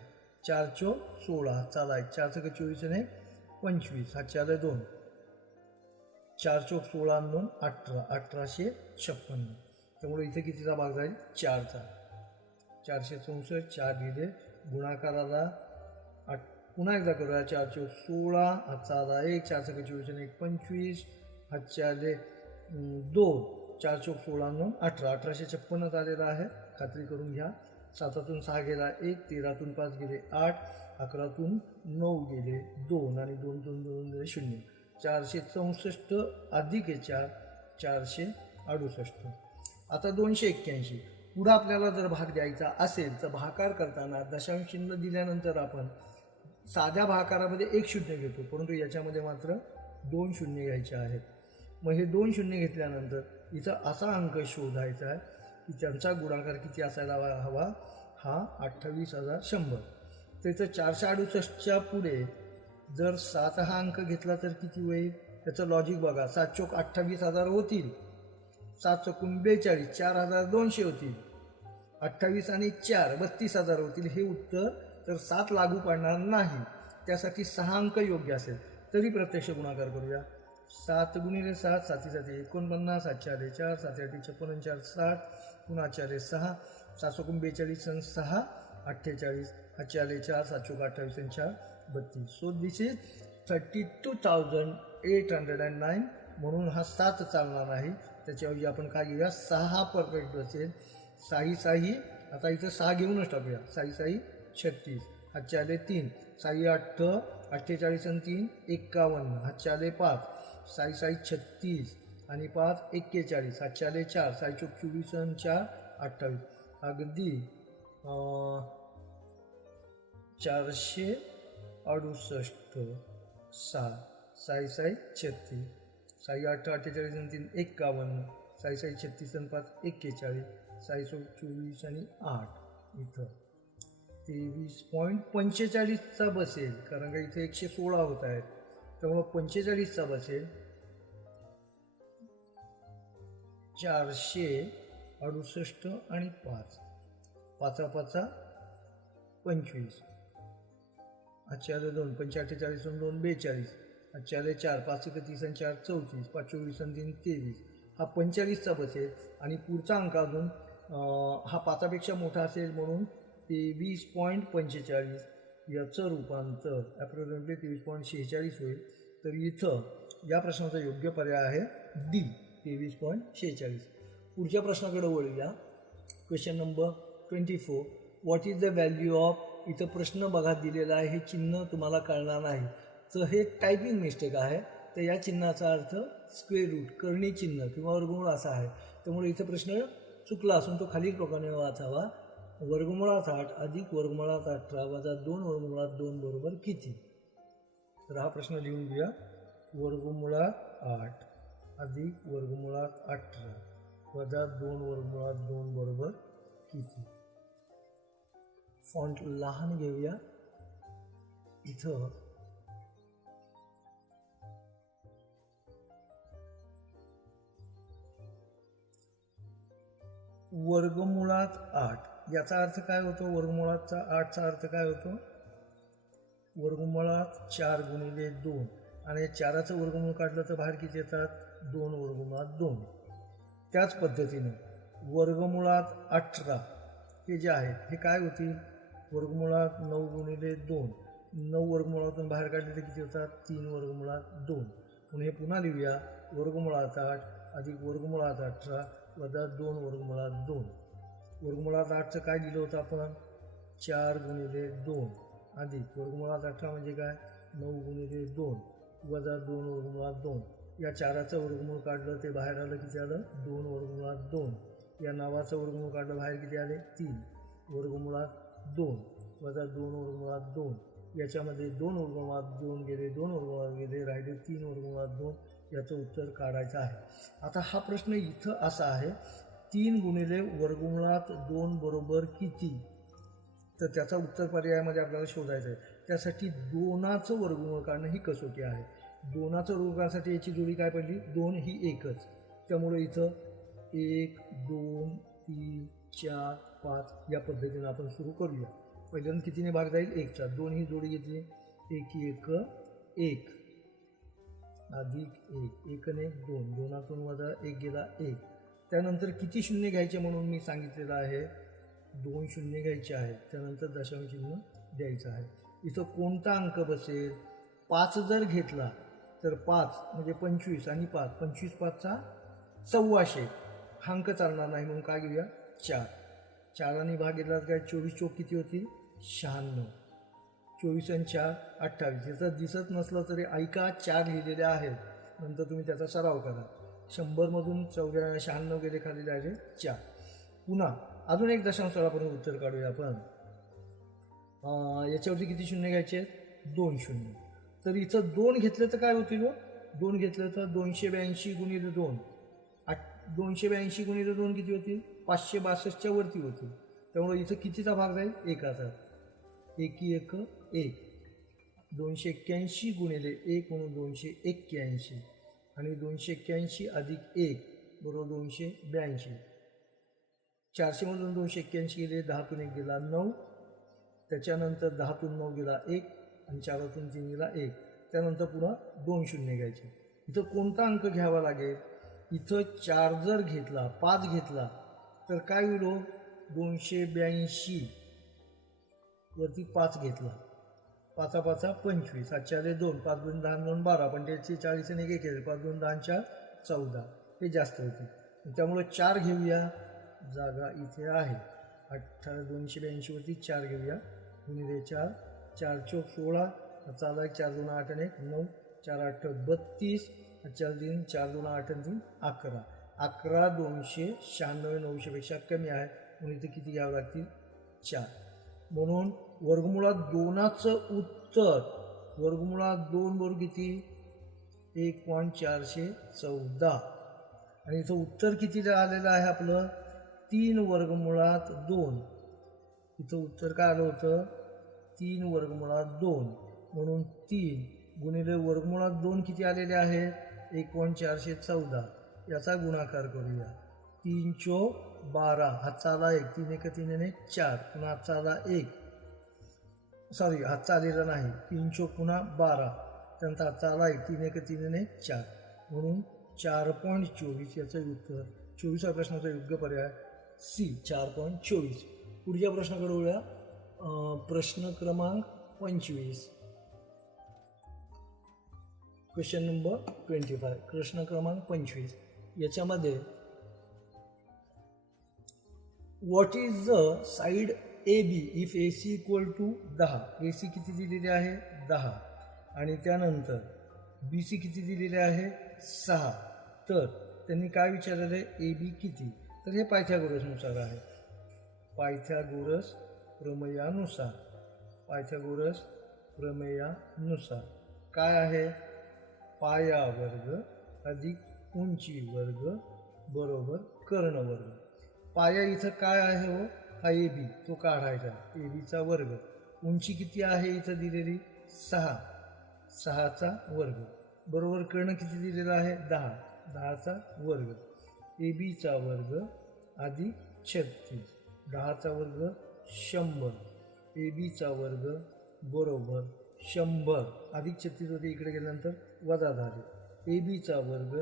4 चोक 16 चाला 4 चौक 24 आणि 25, हातचे आले 2, 4 चोक 16 आणि 2 18, 1856. त्यामुळे इथे कितीचा भाग जाईल? 4चा. 464 4 लिहिले. गुणाकाराला पुन्हा एकदा करूया. 4 चोक 16 हातचा आला 1, 4 चौक 24 आणि 1 25, हातचे आले 2, 4 चोक 16 आणि 2 18, 1856 आलेला आहे. खात्री करून घ्या. 7तून 6 गेला 1, 13तून 5 गेले 8, 11तून 9 गेले 2 आणि 2तून 2 गेले 0. 464 अधिक 4 468. आता 281. पुढं आपल्याला जर भाग द्यायचा असेल तर भागाकार करताना दशांश चिन्ह दिल्यानंतर आपण साध्या भागाकारामध्ये 1 शून्य घेतो, परंतु याच्यामध्ये मात्र 2 शून्य घ्यायचे आहेत. मग हे 2 शून्य घेतल्यानंतर इथं असा अंक शोधायचा आहे की त्यांचा गुणाकार किती असायला हवा? हा 28,100. तर इथं 468च्या पुढे जर 7 हा अंक घेतला तर किती होईल? त्याचं लॉजिक बघा. 7 चोक 28,000 होतील, 7 चोकून 42, 4,200 होतील, 28 आणि 4 32,000 होतील. हे उत्तर तर 7 लागू पडणार नाही. त्यासाठी 6 अंक योग्य असेल तरी प्रत्यक्ष गुणाकार करूया. 7 गुणिले 7 साती साती 49, 7 आले 4, 7 आठी 56, 4 60, पुन्हा 4 6, 7 42 आणि 6 48, 8 आले 4, 7 28 आणि 4 32. So this is 32,809. म्हणून हा 7 चालणार नाही. त्याच्याऐवजी आपण काय घेऊया, 6 परफेक्ट बसेल. 6 6 आता इथं 6 घेऊनच टाकूया. 6 6 36, 8 आले 3, 6 8 48 आणि 3 51, 8 आले 5, 6 6 36 आणि 5 41, 7 आले 4, 6 24 आणि 4 28. अगदी 468, 6 6 6 36, 6 8 48 आणि 3 51, 6 6 36 आणि 5 41, 6 24 आणि 8 इथं 23.45चा बसेल. कारण का इथे 116 होत आहेत, त्यामुळं 45चा बसेल. 468 आणि 5, 5 5 25, 8 आले 2, 5 48 आणि 2 42, 8 आले 4, 5 31 आणि 4 34, 5 24 आणि 3 23. हा 45चा बसेल. आणि पुढचा अंक अजून हा 5पेक्षा मोठा असेल म्हणून 23.45 याचं रूपांतर ॲप्रॉक्सिमेटली 23.46 होईल. तर इथं या प्रश्नाचा योग्य पर्याय आहे डी, 23.46. पुढच्या प्रश्नाकडे वळूया. Question number 24. What is the value of, इथं प्रश्न बघा दिलेला आहे, हे चिन्ह तुम्हाला कळणार नाही तर हे टायपिंग मिस्टेक आहे. तर या चिन्हाचा अर्थ स्क्वेअर रूट, करणी चिन्ह किंवा वर्गमूळ असा आहे. त्यामुळे इथं प्रश्न चुकला असून तो खालील प्रकारे वाचावा. वर्गमुळात 8 अधिक वर्गमुळात 18 वजा 2 वर्गमुळात 2 बरोबर किती. तर हा प्रश्न लिहून घ्या. वर्गमुळात 8 अधिक वर्गमुळात 18 वजा 2 वर्गमुळात 2 बरोबर किती. फॉन्ट लहान घेऊया. इथं वर्गमुळात 8 याचा अर्थ काय होतो, वर्गमुळाचा 8चा अर्थ काय होतो, वर्गमुळात 4 गुणिले 2 आणि 4चं वर्गमूळ काढलं तर बाहेर किती येतात, 2 वर्गमुळात 2. त्याच पद्धतीने वर्गमुळात 18 हे जे आहे हे काय होतील, वर्गमुळात 9 गुणिले 2, 9 वर्गमुळातून बाहेर काढले तर किती होतात, 3 वर्गमुळात 2. म्हणून हे पुन्हा लिहूया. वर्गमुळात 8 अधिक वर्गमुळात 18 वजा 2 वर्गमुळात 2. वर्गमुळात 8चं काय दिलं होतं आपण, 4 गुणिले 2 अधिक वर्गमुळात 18 म्हणजे काय, 9 गुणिले 2 वजा 2 वर्गमुळात 2. या 4चं वर्गमूळ काढलं ते बाहेर आलं किती आलं, 2 वर्गमुळात 2. या नावाचं वर्गमूळ काढलं बाहेर किती आले, 3 वर्गमुळात 2 वजा 2 वर्गमुळात 2. याच्यामध्ये 2 वर्गमुळात 2 गेले, 2 वर्गमुळात गेले, राहिले 3 वर्गमुळात 2. याचं उत्तर काढायचं आहे. आता हा प्रश्न इथं असा आहे, 3 गुणिले वर्गमुळात 2 बरोबर किती. तर त्याचा उत्तर पर्यायामध्ये आपल्याला शोधायचं आहे. त्यासाठी 2चं वर्गमूळ काढणं ही कसोटी आहे. 2चं वर्गमूळ काढण्यासाठी याची जोडी काय पडली, 2 ही एकच. त्यामुळे इथं 1 2 3 4 5 या पद्धतीनं आपण सुरू करूया. पहिल्यांदा कितीने भाग जाईल, 1चा. 2 ही जोडी घेतली, 1 1 1 अधिक 1, 1 ने 2, 2तून वजा 1 गेला 1. त्यानंतर किती शून्य घ्यायचे म्हणून मी सांगितलेलं आहे, 2 शून्य घ्यायचे आहेत. त्यानंतर दशांश चिन्ह द्यायचं आहे. इथं कोणता अंक बसेल, 5 जर घेतला तर 5 म्हणजे 25 आणि 5, 25 5चा 1400. हा अंक चालणार नाही म्हणून काय घेऊया, 4. 4ने भाग घेतला तर काय, 24 चोक किती होतील, 96. 24 आणि 4 28. याचं दिसत नसलं तरी ऐका, 4 लिहिलेले आहेत, नंतर तुम्ही त्याचा सराव करा. 100मधून 96 गेले, खाली राहिले 4. पुन्हा अजून एक दशांश स्थळापर्यंत उत्तर काढूया आपण. याच्यावरती किती शून्य घ्यायचे, 2 शून्य. तर इथं 2 घेतलं तर काय होतील, 2 घेतलं तर 282 गुणिले 2, 282 गुणिले 2 किती होतील, 562च्या वरती होतील. त्यामुळे इथं कितीचा भाग जाईल, 1चा. 1 1 1. 281 गुणिले 1 म्हणून 281 आणि 281 अधिक 1 बरोबर 282. 400मधून 281 गेले, 10तून 1 गेला 9. त्याच्यानंतर 10तून 9 गेला 1 आणि 4तून 3 गेला 1. त्यानंतर पुन्हा 2 शून्य घ्यायचे. इथं कोणता अंक घ्यावा लागेल? इथं 4 जर घेतला, 5 घेतला तर काय होईल हो? 282 वरती 5 घेतला, 5 5 25, 7 4 2, 5 2 10 2 12, पण त्याचे 40 आणि 1 केले, 5 2 10 4 14, हे जास्त होते. त्यामुळे 4 घेऊया, जागा इथे आहे. 282 वरती 4 घेऊया, गुणिले 4, 4 चौक 16, 4 1 4 2 8 आणि 1 9, 4 8 32, 4 3 4 2 8 आणि 3 11. 11 296 900पेक्षा कमी आहे म्हणून इथे किती घ्यावं लागतील? 4. म्हणून वर्गमुळात 2चं उत्तर, वर्गमुळात 2 बरोबर किती? 1.414. आणि इथं उत्तर किती आलेलं आहे आपलं? 3 वर्गमुळात 2. इथं उत्तर काय आलं होतं? 3 वर्गमुळात 2. म्हणून 3 गुणिले वर्गमुळात 2 किती आलेले आहेत? 1.414. याचा गुणाकार करूया. 3 चौक 12, हातचा आला 1, 3 1 3 आणि 4, पुन्हा हातचा आला 1, सॉरी हातचा आलेला नाही, 3 चौक पुन्हा 12, त्यानंतर हातचा आला 1, 3 1 3 आणि 4, म्हणून 4.24. याचं उत्तर 24व्या प्रश्नाचा योग्य पर्याय सी, 4.24. पुढच्या प्रश्नाकडे वळूया. प्रश्न क्रमांक 25. Question number 25. प्रश्न क्रमांक 25. याच्यामध्ये what is the side A B if A C equal to 10. A C किती दिलेले आहे? 10. आणि त्यानंतर बी सी किती दिलेले आहे? 6. तर त्यांनी काय विचारलेलं आहे? ए बी किती? तर हे पायथागोरसनुसार आहे. पायथागोरस प्रमेयानुसार, पायथागोरस प्रमेयानुसार काय आहे? पाया वर्ग अधिक उंची वर्ग बरोबर कर्ण वर्ग. पाया इथं काय आहे हो? हा ए बी, तो काढायचा. ए बीचा वर्ग. उंची किती आहे इथं दिलेली? 6, 6चा वर्ग बरोबर कर्ण किती दिलेला आहे? 10, 10चा वर्ग. ए बीचा वर्ग अधिक 36, 10चा वर्ग 100. ए बीचा वर्ग बरोबर 100 अधिक 36 होते, इकडे गेल्यानंतर वजा झाले. ए बीचा वर्ग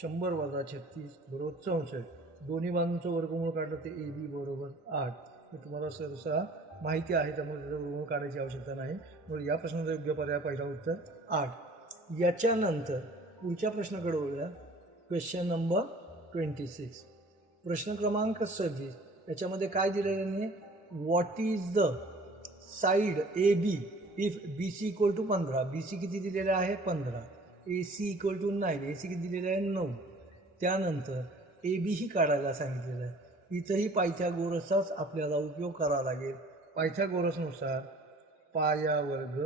100 वजा 36 बरोबर 64. दोन्ही बाजूंचं वर्गमूळ काढलं ते ए बी बरोबर 8. हे तुम्हाला सहसा माहिती आहे, त्यामुळे त्याचं वर्गमूळ काढायची आवश्यकता नाही. म्हणून या प्रश्नाचा योग्य पर्याय पहिला उत्तर 8. याच्यानंतर पुढच्या प्रश्नाकडे वळूया. Question number 26. प्रश्न क्रमांक 26. याच्यामध्ये काय दिलेलं आहे? What is the side A B if B C equal to 15. B C किती दिलेलं आहे? 15. A C equal to 9. A C किती दिलेलं आहे? 9. त्यानंतर ए बी ही काढायला सांगितलेलं आहे. इथंही पायथागोरसचाच आपल्याला उपयोग करावा लागेल. पायथागोरसनुसार पाया वर्ग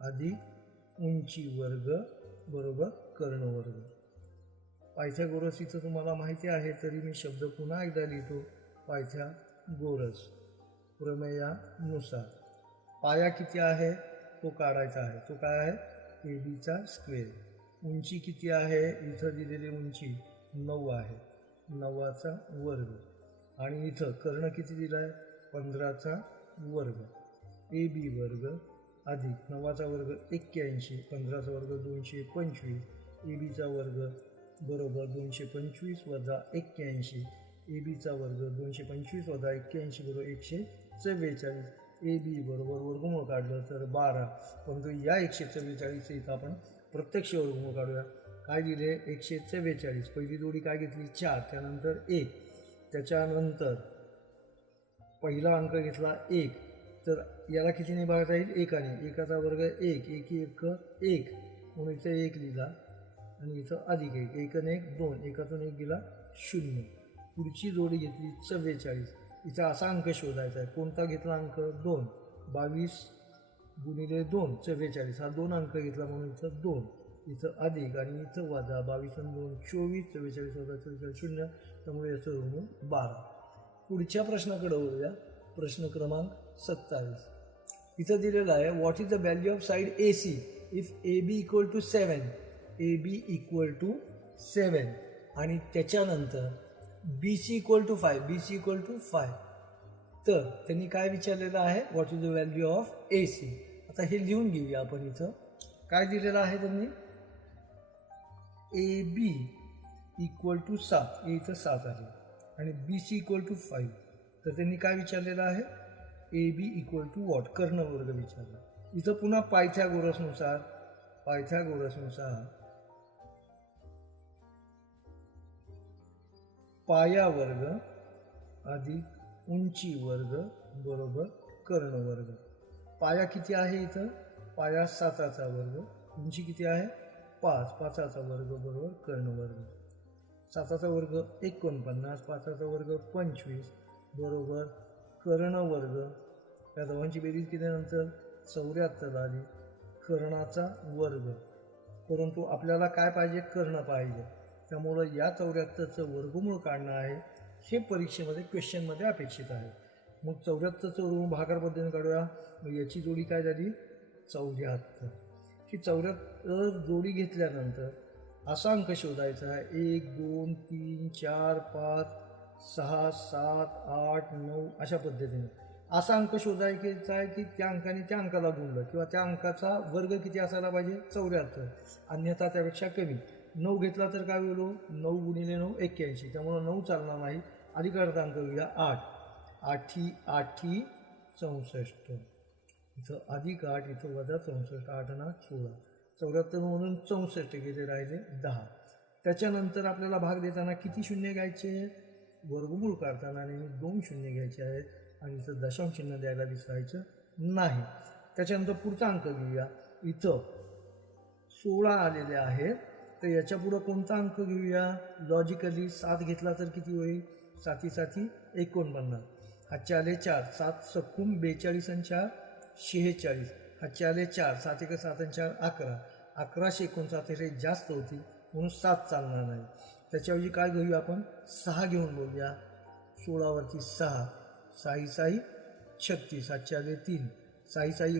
अधिक उंची वर्ग बरोबर कर्ण वर्ग. पायथागोरस इथं तुम्हाला माहिती आहे, तरी मी शब्द पुन्हा एकदा लिहितो. पायथागोरस प्रमेयानुसार पाया किती आहे तो काढायचा आहे. तो काय आहे? ए बीचा स्क्वेअर. उंची किती आहे? इथं दिलेली उंची 9 आहे, 9चा वर्ग. आणि इथं कर्ण किती दिला आहे? 15चा वर्ग. ए बी वर्ग अधिक 9चा वर्ग 81, 15चा वर्ग 225. ए बीचा वर्ग बरोबर 225 वजा 81. ए बीचा वर्ग 225 वजा 81 बरोबर 144. ए बी बरोबर वर्गमूळ काढलं तर 12. परंतु या 144 इथं आपण प्रत्यक्ष वर्गमूळ काढूया. काय दिले? 144. पहिली जोडी काय घेतली? 4, त्यानंतर 1, त्याच्यानंतर पहिला अंक घेतला 1, तर याला कितीने भागता येईल? 1ने. 1चा वर्ग 1, 1 1 1 म्हणून इथं 1 लिहिला आणि इथं अधिक 1, 1 आणि 1 2, 1तून 1 गेला 0. पुढची जोडी घेतली 44. इथं असा अंक शोधायचा आहे. कोणता घेतला अंक? 2. 22 गुणिले 2 44. हा 2 अंक घेतला म्हणून इथं 2, इथं अधिक आणि इथं वजा. 22 आणि 2 24, 44 वजा 44 0. त्यामुळे याचं वर्गमूळ 12. पुढच्या प्रश्नाकडे वळूया. प्रश्न क्रमांक 27. इथं दिलेलं आहे what is the value of side A C if A B equal to 7. A B equal to 7 आणि त्याच्यानंतर B C equal to 5. B C equal to 5. तर त्यांनी काय विचारलेलं आहे, what is the value of A C. आता हे लिहून घेऊया आपण. इथं काय दिलेलं आहे त्यांनी, ए बी इक्वल टू 7, ए इथं 7 आहे आणि बी सी इक्वल टू 5. तर त्यांनी काय विचारलेलं आहे, A B equal to what, कर्णवर्ग विचारला. इथं पुन्हा पायथागोरसनुसार पाया वर्ग अधिक उंची वर्ग बरोबर कर्णवर्ग. पाया किती आहे इथं, पाया 7चा वर्ग, उंची किती आहे 5, 5चा वर्ग बरोबर कर्णवर्ग. 7चा वर्ग 49, 5चा वर्ग 25 बरोबर कर्णवर्ग. या दोघांची बेरीज केल्यानंतर 74 आली, कर्णाचा वर्ग. परंतु आपल्याला काय पाहिजे, कर्ण पाहिजे. त्यामुळं या 74चं वर्गमूळ काढणं आहे, हे परीक्षेमध्ये क्वेश्चनमध्ये अपेक्षित आहे. मग 74चं वर्गमूळ भागाकार पद्धतीने काढूया. मग याची जोडी काय झाली 74. ही 74 जोडी घेतल्यानंतर असा अंक शोधायचा आहे, 1 2 3 4 5 6 7 8 9 अशा पद्धतीने असा अंक शोधायचा आहे की त्या अंकाने त्या अंकाला गुणलं किंवा त्या अंकाचा वर्ग किती असायला पाहिजे 74, अन्यथा त्यापेक्षा कमी. 9 घेतला तर काय होईल, 9 गुणिले 9 81. त्यामुळं 9 चालणार नाही. अलीकडचा अंक घेऊया 8, 8 8 64. इथं अधिक 8, इथं वजा 64, 8 आणि 16, 74 म्हणून 64 गेले, राहिले 10. त्याच्यानंतर आपल्याला भाग देताना किती शून्य घ्यायचे, वर्गमूळ काढताना नेहमी 2 शून्य घ्यायचे आहेत आणि इथं दशांश चिन्ह द्यायला विसरायचं नाही. त्याच्यानंतर पुढचा अंक घेऊया. इथं 16 आलेले आहेत, तर याच्या पुढं कोणता अंक घेऊया, लॉजिकली 7 घेतला तर किती होईल, 7 7 49. हातचे आले 4, 7 सक्कुम 42 आणि 4 46. हातचे आले 4, 7 1 7 आणि 4 11, 1159 हे जास्त होती म्हणून 7 चालणार नाही. त्याच्याऐवजी काय घेऊया आपण, 6 घेऊन बोलूया. 16वरती 6, 6 6 36, हातचे आले 3, 6 6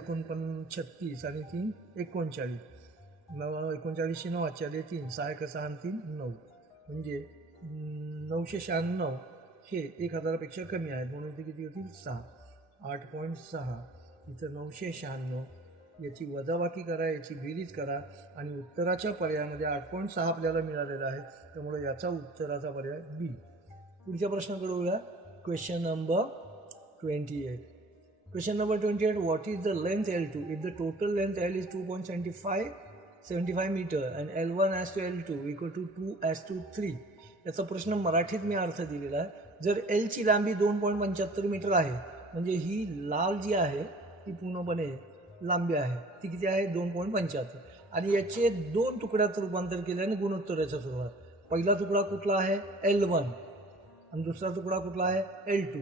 36 आणि 3 39, 39 9, हातचे आले 3, 6 1 6 आणि 3 9, म्हणजे 996 हे 1000पेक्षा कमी आहेत म्हणून ते किती होतील 6. 8.6 इथं 996, याची वजाबाकी करा, याची बेरीज करा आणि उत्तराच्या पर्यायामध्ये 8.6 आपल्याला मिळालेला आहे. त्यामुळे याचा उत्तराचा पर्याय बी. पुढच्या प्रश्नाकडे वळूया. Question number 28. Question number 28. What is the length L2 if the total length L is 2.75 meter and L1 as to L2 equal to 2 as to 3. याचा प्रश्न मराठीत मी अर्थ दिलेला आहे. जर Lची लांबी 2.75 मीटर आहे, म्हणजे ही लाल जी आहे ती पूर्णपणे लांबी आहे, ती किती आहे 2.75, आणि याचे 2 तुकड्यात रूपांतर केल्याने गुणोत्तराच्या सुरुवात. पहिला तुकडा कुठला आहे L1 आणि दुसरा तुकडा कुठला आहे L2,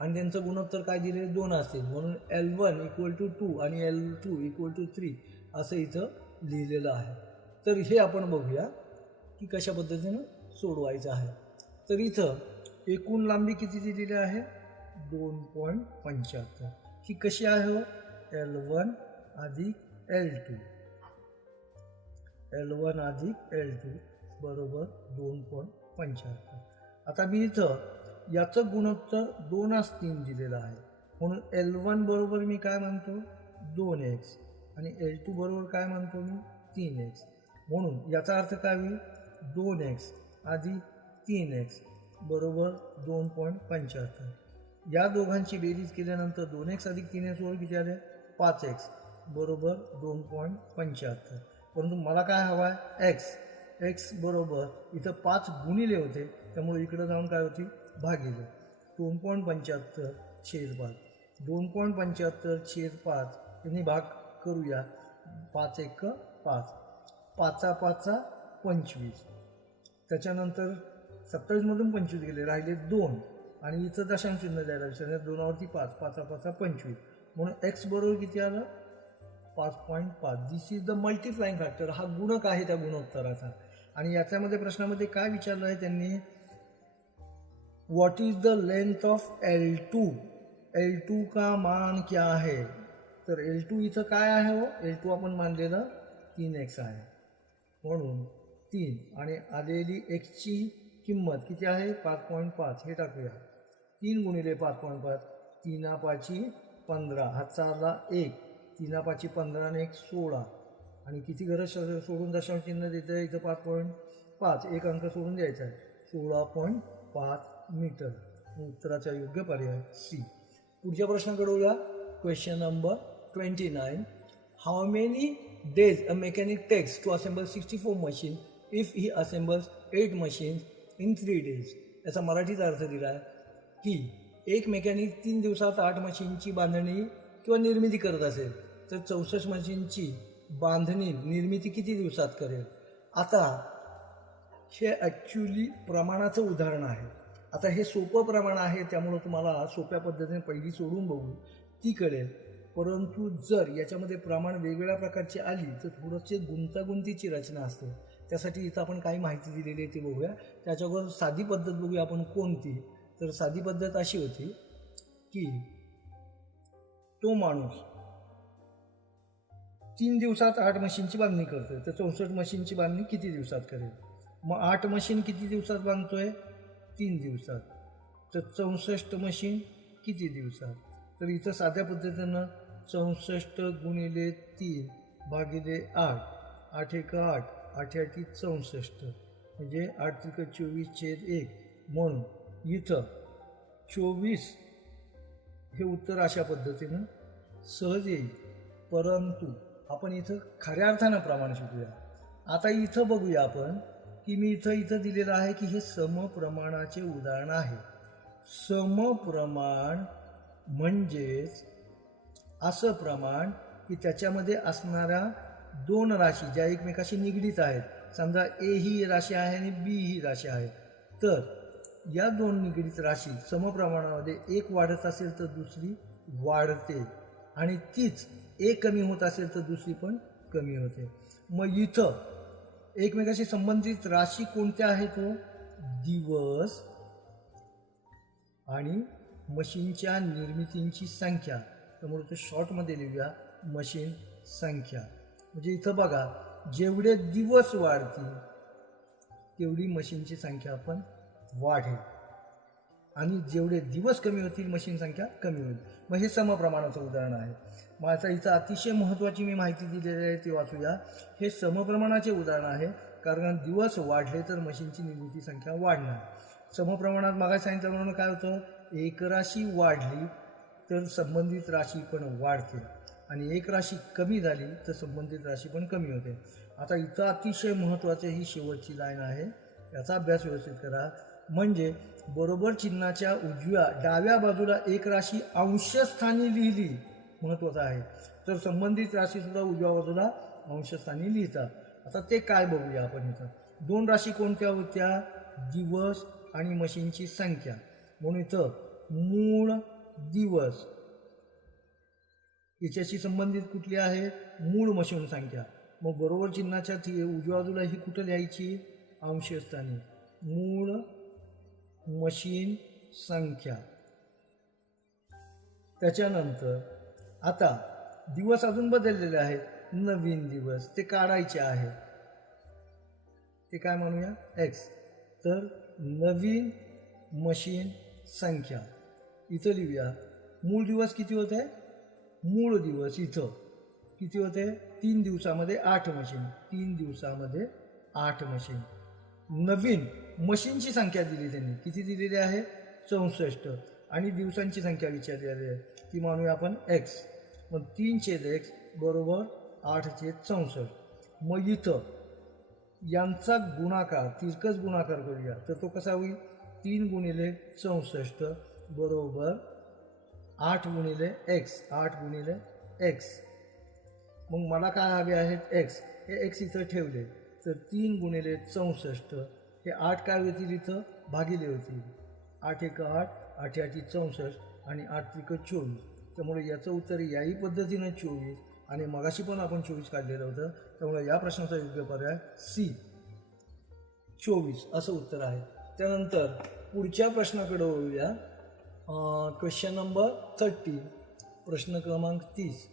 आणि त्यांचं गुणोत्तर काय दिले 2 असतील, म्हणून L1 इक्वल टू 2 आणि L2 इक्वल टू 3 असं इथं लिहिलेलं आहे. तर हे आपण बघूया की कशा पद्धतीनं सोडवायचं आहे. तर इथं एकूण लांबी किती दिलेली आहे 2.75. ही कशी आहे हो, L1 अधिक L2, L1 अधिक L2 बरोबर 2.75. आता मी इथं याचं गुणोत्तर 2:3 दिलेलं आहे, म्हणून L1 बरोबर मी काय म्हणतो 2x आणि L2 बरोबर काय म्हणतो मी 3x. म्हणून याचा अर्थ काय होईल 2x अधिक 3x बरोबर 2.75. या दोघांची बेरीज केल्यानंतर 2x अधिक 3x बरोबर किती आले 5x बरोबर 2.75. परंतु मला काय हवा आहे x बरोबर इथं 5 गुणिले होते, त्यामुळे इकडं जाऊन काय होती भागिले 2.75 छेद 5. 2.75 छेद 5 यांनी भाग करूया. 5 1 5, 5 5 25. त्याच्यानंतर 27मधून 25 गेले, राहिले 2 आणि इथं दशांश चिन्ह द्यायला विसरले. 2वरती 5, 5 5 25, म्हणून x बरोबर किती आलं 5.5. दिस इज द मल्टिप्लाइंग फॅक्टर. हा गुणक आहे त्या गुणोत्तराचा. आणि याच्यामध्ये प्रश्नामध्ये काय विचारलं आहे त्यांनी, what is the length of L2. L2 का मान क्या है, तर L2 इथं काय आहे हो, L2 आपण मानलेलं 3x आहे, म्हणून 3 आणि आलेली xची किंमत किती आहे 5.5 हे टाकूया. 3 गुणिले 5.5 3×5 15, हातचा आला 1, 3×5 15 आणि 1 16, आणि किती घरं सोडून दशांश चिन्ह द्यायचं आहे, इथं 5.5, एक अंक सोडून द्यायचा आहे, 16.5 मीटर. उत्तराचा योग्य पर्याय सी. पुढच्या प्रश्नाकडे वळूया. Question number 29. How many days a mechanic takes to assemble 64 machine if he assembles 8 machines in 3 days. याचा मराठीचा अर्थ दिला आहे की एक मेकॅनिक 3 दिवसात 8 मशीनची बांधणी किंवा निर्मिती करत असेल तर 64 मशीनची बांधणी निर्मिती किती दिवसात करेल. आता हे ॲक्च्युली प्रमाणाचं उदाहरण आहे. आता हे सोपं प्रमाण आहे, त्यामुळं तुम्हाला सोप्या पद्धतीने पहिली सोडून बघू ती कळेल. परंतु जर याच्यामध्ये प्रमाण वेगवेगळ्या प्रकारची आली तर थोडंसे गुंतागुंतीची रचना असते. त्यासाठी इथं आपण काही माहिती दिलेली आहे ती बघूया. त्याच्यावर साधी पद्धत बघूया आपण कोणती. तर साधी पद्धत अशी होती की तो माणूस 3 दिवसात 8 मशीनची बांधणी करतोय तर 64 मशीनची बांधणी किती दिवसात करेल. मग 8 मशीन किती दिवसात बांधतोय, 3 दिवसात. तर 64 मशीन किती दिवसात. तर इथं साध्या पद्धतीनं 64 गुणिले 3 भागिले 8, 8 एक 8, 8 8 64, म्हणजे 8 त्रिक 24/1. म्हणून इथं 24 हे उत्तर अशा पद्धतीनं सहज येईल. परंतु आपण इथं खऱ्या अर्थानं प्रमाण शिकूया. आता इथं बघूया आपण की मी इथं दिलेलं आहे की हे समप्रमाणाचे उदाहरण आहे. समप्रमाण म्हणजेच असं प्रमाण की त्याच्यामध्ये असणाऱ्या 2 राशी ज्या एकमेकाशी निगडीत आहेत. समजा ए ही राशी आहे आणि बी ही राशी आहे, तर या 2 निगडीत राशी समप्रमाणामध्ये एक वाढत असेल तर दुसरी वाढते, आणि तीच एक कमी होत असेल तर दुसरी पण कमी होते. मग इथं एकमेकाशी संबंधित राशी कोणत्या आहेत, तो दिवस आणि मशीनच्या निर्मितींची संख्या. त्यामुळे तो शॉर्टमध्ये लिहूया मशीन संख्या. म्हणजे इथं बघा जेवढे दिवस वाढतील तेवढी मशीनची संख्या पण वाढेल, आणि जेवढे दिवस कमी होतील मशीन संख्या कमी होईल. मग हे समप्रमाणाचं उदाहरण आहे. मग आता इथं अतिशय महत्त्वाची मी माहिती दिलेली आहे ती वाचूया. हे समप्रमाणाचे उदाहरण आहे, कारण दिवस वाढले तर मशीनची निर्मिती संख्या वाढणार. समप्रमाणात मागास सांगितल्याप्रमाणे काय होतं, एक राशी वाढली तर संबंधित राशी पण वाढते, आणि एक राशी कमी झाली तर संबंधित राशी पण कमी होते. आता इथं अतिशय महत्त्वाचं ही शेवटची लाईन आहे, याचा अभ्यास व्यवस्थित करा. म्हणजे बरोबर चिन्हाच्या डाव्या बाजूला एक राशी अंशस्थानी लिहिली, महत्त्वाचं आहे, तर संबंधित राशीसुद्धा उजव्या बाजूला अंशस्थानी लिहितात. आता ते काय बघूया आपण. इथं 2 राशी कोणत्या होत्या, दिवस आणि मशीनची संख्या. म्हणून इथं मूळ दिवस याच्याशी संबंधित कुठली आहे, मूळ मशीन संख्या. मग बरोबर चिन्हाच्या उजव्या बाजूला ही कुठं लिहायची, अंशस्थानी, मूळ मशीन संख्या. त्याच्यानंतर आता दिवस अजून बदललेले आहेत, नवीन दिवस ते काढायचे आहे, ते काय म्हणूया एक्स. तर नवीन मशीन संख्या इथं लिहूया. मूळ दिवस किती होते, मूळ दिवस इथं किती होते, 3 दिवसामध्ये 8 मशीन, 3 दिवसामध्ये 8 मशीन. नवीन मशीनची संख्या दिली त्यांनी, किती दिलेली आहे, 64, आणि दिवसांची संख्या विचारलेली आहे ती मानूया आपण एक्स. मग 3/x बरोबर 8/64. मग इथं यांचा गुणाकार, तिरकस गुणाकार करूया, तर तो कसा होईल, 3 गुणिले 64 बरोबर 8 गुणिले एक्स, 8 गुणिले एक्स. मग मला काय हवे आहेत, एक्स. हे एक्स इथं ठेवले तर 3 गुणिले 64, हे 8 काय होतील इथं भागिले होतील, 8 एक 8, 8 8 64, आणि 8 त्रिक 24. त्यामुळे याचं उत्तर याही पद्धतीनं 24, आणि मगाशी पण आपण 24 काढलेलं होतं. त्यामुळे या प्रश्नाचा योग्य पर्याय सी, 24 असं उत्तर आहे. त्यानंतर पुढच्या प्रश्नाकडे वळूया. क्वेश्चन नंबर 30, प्रश्न क्रमांक 30.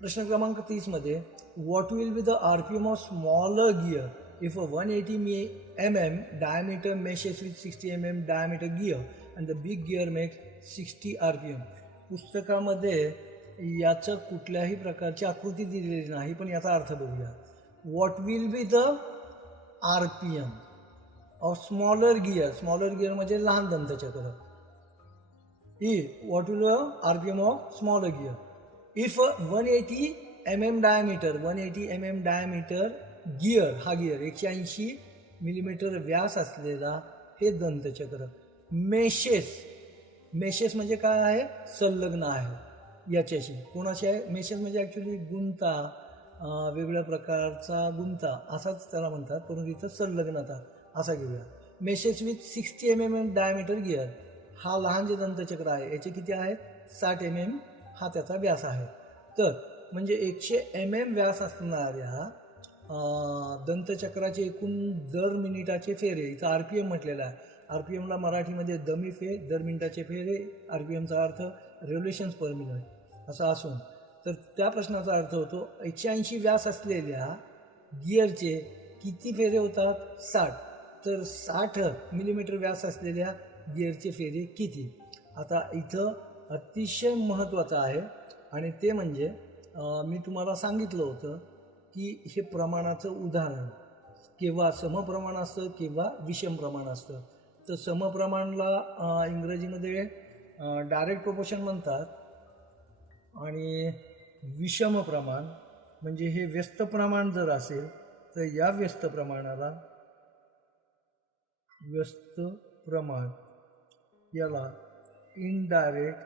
प्रश्न क्रमांक 30 मध्ये what will be the RPM of smaller gear if a 180 mm diameter meshes with 60 mm diameter gear and the big gear makes 60 RPM. पुस्तकामध्ये याचं कुठल्याही प्रकारची आकृती दिलेली नाही, पण याचा अर्थ बघूया. What will be the RPM of smaller gear म्हणजे लहान दंतचक्र. What will RPM of smaller gear if 180 mm diameter gear, हा गिअर 180 मिलीमीटर व्यास असलेला हे दंतचक्र मेशेस म्हणजे काय आहे, संलग्न आहे याच्याशी. कोणाशी आहे? मेशेस म्हणजे ॲक्च्युली गुंता, वेगवेगळ्या प्रकारचा गुंता असाच त्याला म्हणतात, परंतु इथं संलग्नता असा घेऊया. Meshes with 60 mm diameter gear, हा लहान जे दंतचक्र आहे याचे किती आहेत, 60 mm हा त्याचा व्यास आहे. तर म्हणजे 100 mm व्यास असणाऱ्या दंतचक्राचे एकूण दर मिनिटाचे फेरे, इथं RPM म्हटलेला आहे. RPMला मराठीमध्ये दमी फे, दर मिनिटाचे फेरे, RPMचा अर्थ रेव्होल्युशन्स पर मिनिट असा असून, तर त्या प्रश्नाचा अर्थ होतो 180 व्यास असलेल्या गिअरचे किती फेरे होतात, 60. तर 60 मिलीमीटर व्यास असलेल्या गिअरचे फेरे किती. आता इथं अतिशय महत्त्वाचं आहे आणि ते म्हणजे मी तुम्हाला सांगितलं होतं की हे प्रमाणाचं उदाहरण केव्हा समप्रमाण असतं किंवा विषम प्रमाण असतं. तर समप्रमाणला इंग्रजीमध्ये डायरेक्ट प्रोपोर्शन म्हणतात आणि विषम प्रमाण म्हणजे हे व्यस्त प्रमाण जर असेल तर या व्यस्त प्रमाणाला व्यस्त प्रमाण याला इनडायरेक्ट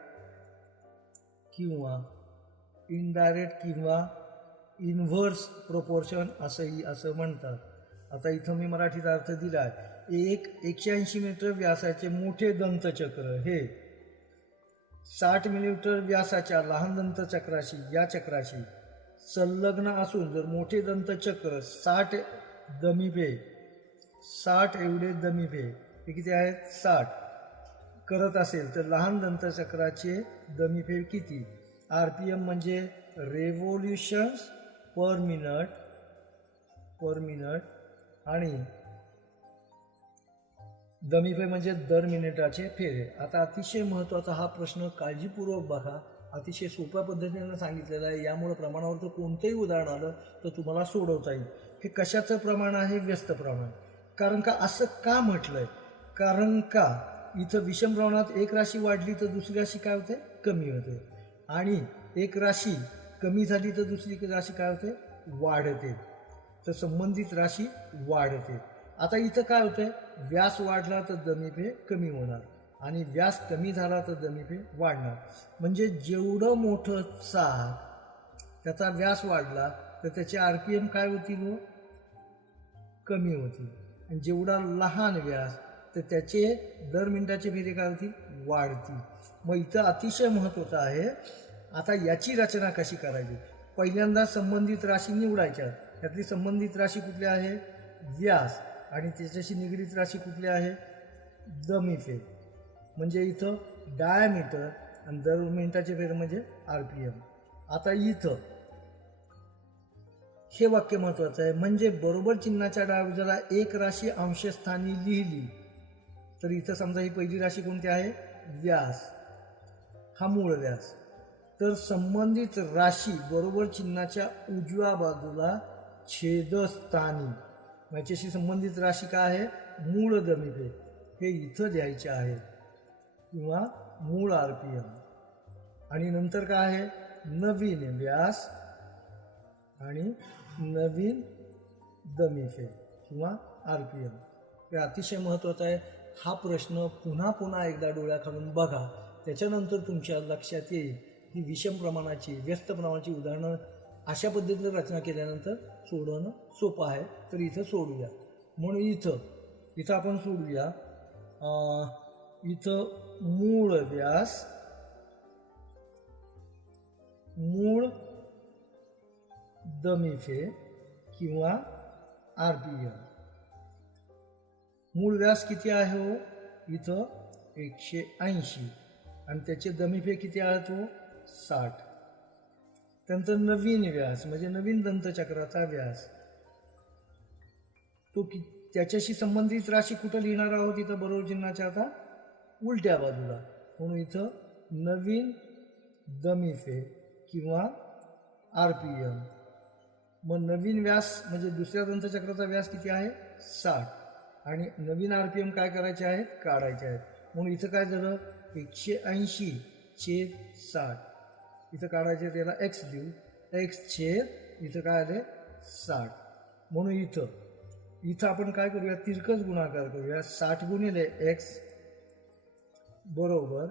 किंवा इन्व्हर्स प्रोपोर्शन असं म्हणतात. आता इथं मी मराठीचा अर्थ दिला आहे. 180 मीटर व्यासाचे मोठे दंतचक्र हे 60 मिलीमीटर व्यासाच्या लहान दंतचक्राशी या चक्राशी संलग्न असून जर मोठे दंतचक्र 60 एवढे दमीफे हे किती आहेत, 60 करत असेल तर लहान दंतचक्राचे दमीफे किती. RPM म्हणजे रेव्होल्युशन्स पर मिनिट आणि दमीफे म्हणजे दर मिनिटाचे फेरे. आता अतिशय महत्त्वाचा हा प्रश्न काळजीपूर्वक बघा, अतिशय सोप्या पद्धतीने सांगितलेला आहे. यामुळे प्रमाणावरचं कोणतंही उदाहरण आलं तर तुम्हाला सोडवता येईल. हे कशाचं प्रमाण आहे, व्यस्त प्रमाण. कारण का असं का म्हटलंय, कारण का इथं विषम प्रमाणात एक राशी वाढली तर दुसरी राशी काय होते, कमी होते, आणि एक राशी कमी झाली तर दुसरी राशी काय होते, वाढते. तर संबंधित राशी वाढते. आता इथं काय होतंय, व्यास वाढला तर दमीफे कमी होणार आणि व्यास कमी झाला तर दमीफे वाढणार. म्हणजे जेवढं मोठं चाक त्याचा व्यास वाढला तर त्याचे RPM काय होतील, कमी होतील. आणि जेवढा लहान व्यास तर त्याचे दर मिनिटाचे फेरे काय होतील, वाढतील. मग इथं अतिशय महत्त्वाचं आहे. आता याची रचना कशी करायची, पहिल्यांदा संबंधित राशी निवडायच्या. त्यातली संबंधित राशी कुठली आहे, व्यास, आणि त्याच्याशी निगडीत राशी कुठली आहे, दमीफे. म्हणजे इथं डायमीटर आणि दर मिनिटाचे फेरे म्हणजे RPM. आता इथं हे वाक्य महत्त्वाचं आहे, म्हणजे बरोबर चिन्हाच्या डाव्या एक राशी अंशस्थानी लिहिली तर इथं समजा ही पहिली राशी कोणती आहे, व्यास, हा मूळ व्यास. तर संबंधित राशी बरोबर चिन्हाच्या उजव्या बाजूला छेदस्थानी, याच्याशी संबंधित राशी काय आहे, मूळ दमीफे, हे इथं द्यायचे आहेत किंवा मूळ RPM. आणि नंतर काय आहे, नवीन व्यास आणि नवीन दमीफे किंवा RPM. हे अतिशय महत्त्वाचं आहे. हा प्रश्न पुन्हा पुन्हा एकदा डोळ्याखालून बघा, त्याच्यानंतर तुमच्या लक्षात येईल की विषम प्रमाणाची, व्यस्त प्रमाणाची उदाहरणं अशा पद्धतीने रचना केल्यानंतर सोडवणं सोपं आहे. तर इथं सोडूया. म्हणून इथं आपण सोडूया. इथं मूळ व्यास, मूळ दमीफे किंवा RPM. मूळ व्यास किती आहे हो, इथं 180 आणि त्याचे दमीफे किती आहेत हो, 60. त्यानंतर नवीन व्यास म्हणजे नवीन दंतचक्राचा व्यास, तो त्याच्याशी संबंधित राशी कुठं लिहिणार आहोत, इथं बरोबर चिन्हाच्या आता उलट्या बाजूला. म्हणून इथं नवीन दमिफे किंवा RPM. मग नवीन व्यास म्हणजे दुसऱ्या दंतचक्राचा व्यास किती आहे 60 आणि नवीन RPM काय करायचे आहेत काढायचे आहेत. म्हणून इथं काय झालं 180/60 इथं काढायचे त्याला x देऊ x छेद इथं काय आले 60. म्हणून इथं आपण काय करूया तिरकस गुणाकार करूया 60 गुणिले x बरोबर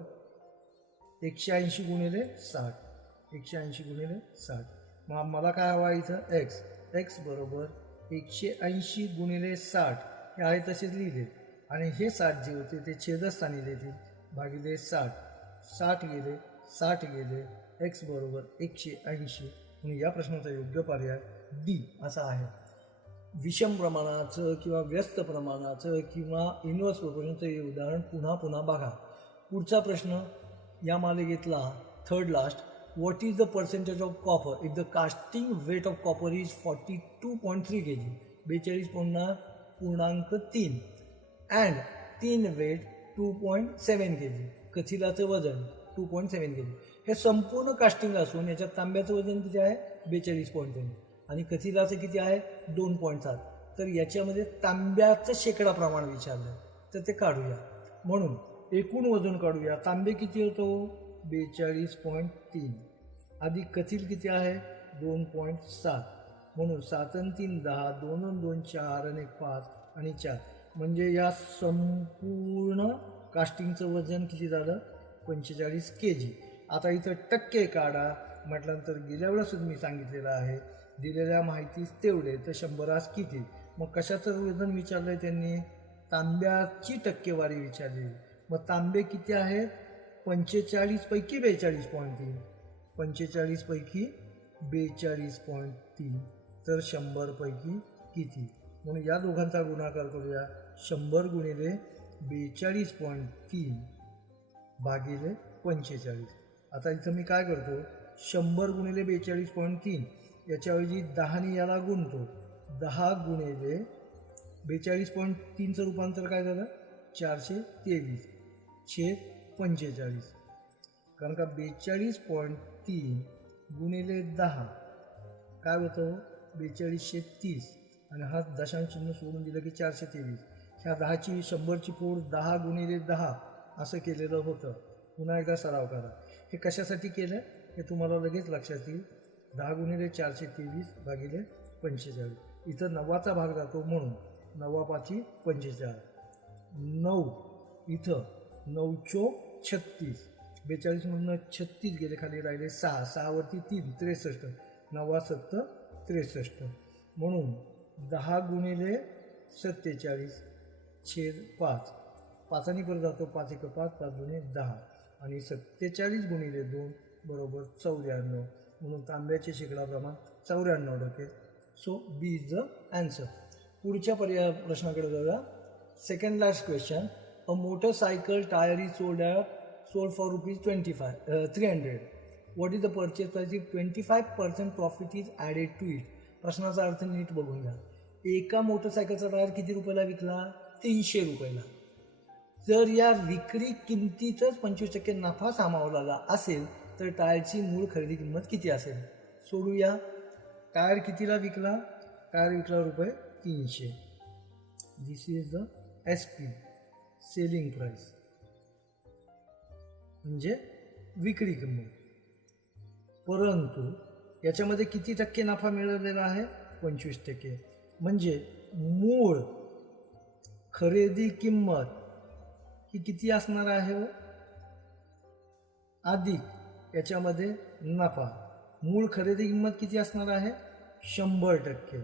180 गुणिले 60 180 गुणिले 60. मग मला काय हवा इथं x बरोबर 180 गुणिले 60 हे आहे तसेच लिहिले आणि हे 60 जे होते ते छेदस्थानी देतील भागिले 60 गेले 60 गेले x बरोबर 180. म्हणून या प्रश्नाचा योग्य पर्याय D असा आहे. विषम प्रमाणाचं किंवा व्यस्त प्रमाणाचं किंवा इन्व्हर्स प्रोपोर्शनचं हे उदाहरण पुन्हा बघा. पुढचा प्रश्न या मालिकेतला third last. What is the percentage of copper if the casting weight of copper is 42.3 kg 42.3 and tin weight 2.7 kg कथिलाचं वजन 2.7 kg. हे संपूर्ण कास्टिंग असून याच्यात तांब्याचं वजन किती आहे 42.3 आणि कथिलाचं किती आहे 2.7. तर याच्यामध्ये तांब्याचं शेकडा प्रमाण विचारलं तर ते काढूया. म्हणून एकूण वजन काढूया. तांबे किती होतो 42.3 अधिक कथिल किती आहे 2.7. म्हणून 7 आणि 3 10 2 आणि 2 4 आणि 1 5 आणि 4 म्हणजे या संपूर्ण कास्टिंगचं वजन किती झालं 45 kg. आता इथं टक्के काढा म्हटल्यानंतर गेल्या वेळेस मी सांगितलेलं आहे दिलेल्या माहितीच तेवढे तर 100 किती. मग कशाचं वजन विचारलं आहे त्यांनी तांब्याची टक्केवारी विचारली. मग तांबे किती आहेत 45 पैकी 42.3 45 पैकी 42.3 तर 100 पैकी किती. म्हणून या दोघांचा गुणाकार करूया 100 गुणिले 42.3 भागिले 45. आता इथं मी काय करतो 100 गुणिले 42.3 याच्याऐवजी 10ने याला गुणतो 10 गुणिले 42.3चं रूपांतर काय झालं 423 छेद 45. कारण का 42.3 गुणिले 10 काय होतं 4230 आणि हा दशांश चिन्ह सोडून दिलं की 423. ह्या 10ची 100ची पोळ 10 गुणिले 10 असं केलेलं होतं. पुन्हा एकदा सराव करा. हे कशासाठी केलं हे तुम्हाला लगेच लक्षात येईल. 10 गुणिले 423 भागिले 45. इथं 9चा भाग जातो म्हणून 9 पाची 45 9 इथं 9 चोक 36 42मधून 36 गेले खाली राहिले 6 वरती 3 63 9 7 63 म्हणून 10 गुणिले 47 छेद 5 5 परत जातो 5 1 5 5 2 10 आणि 47 गुणिले 2 बरोबर 94 म्हणून तांब्याचे शेकडा प्रमाण 94%. So B is the answer. पुढच्या प्रश्नाकडे जाऊया. Second last question. A motorcycle tyre is sold for ₹300. What is the purchase price if 25% profit is added to it. प्रश्नाचा अर्थ नीट बघून घ्या. एका मोटरसायकलचा टायर किती रुपयाला विकला 300 रुपयाला. जर या विक्री किमतीतच 25% नफा सामावलेला असेल तर टायरची मूळ खरेदी किंमत किती असेल. सोडूया. टायर कितीला विकला टायर विकला ₹300. This is the SP selling price म्हणजे विक्री किंमत. परंतु याच्यामध्ये किती टक्के नफा मिळालेला आहे 25%. म्हणजे मूळ खरेदी किंमत ही किती असणार आहे अधिक याच्यामध्ये नफा. मूळ खरेदी किंमत किती असणार आहे 100%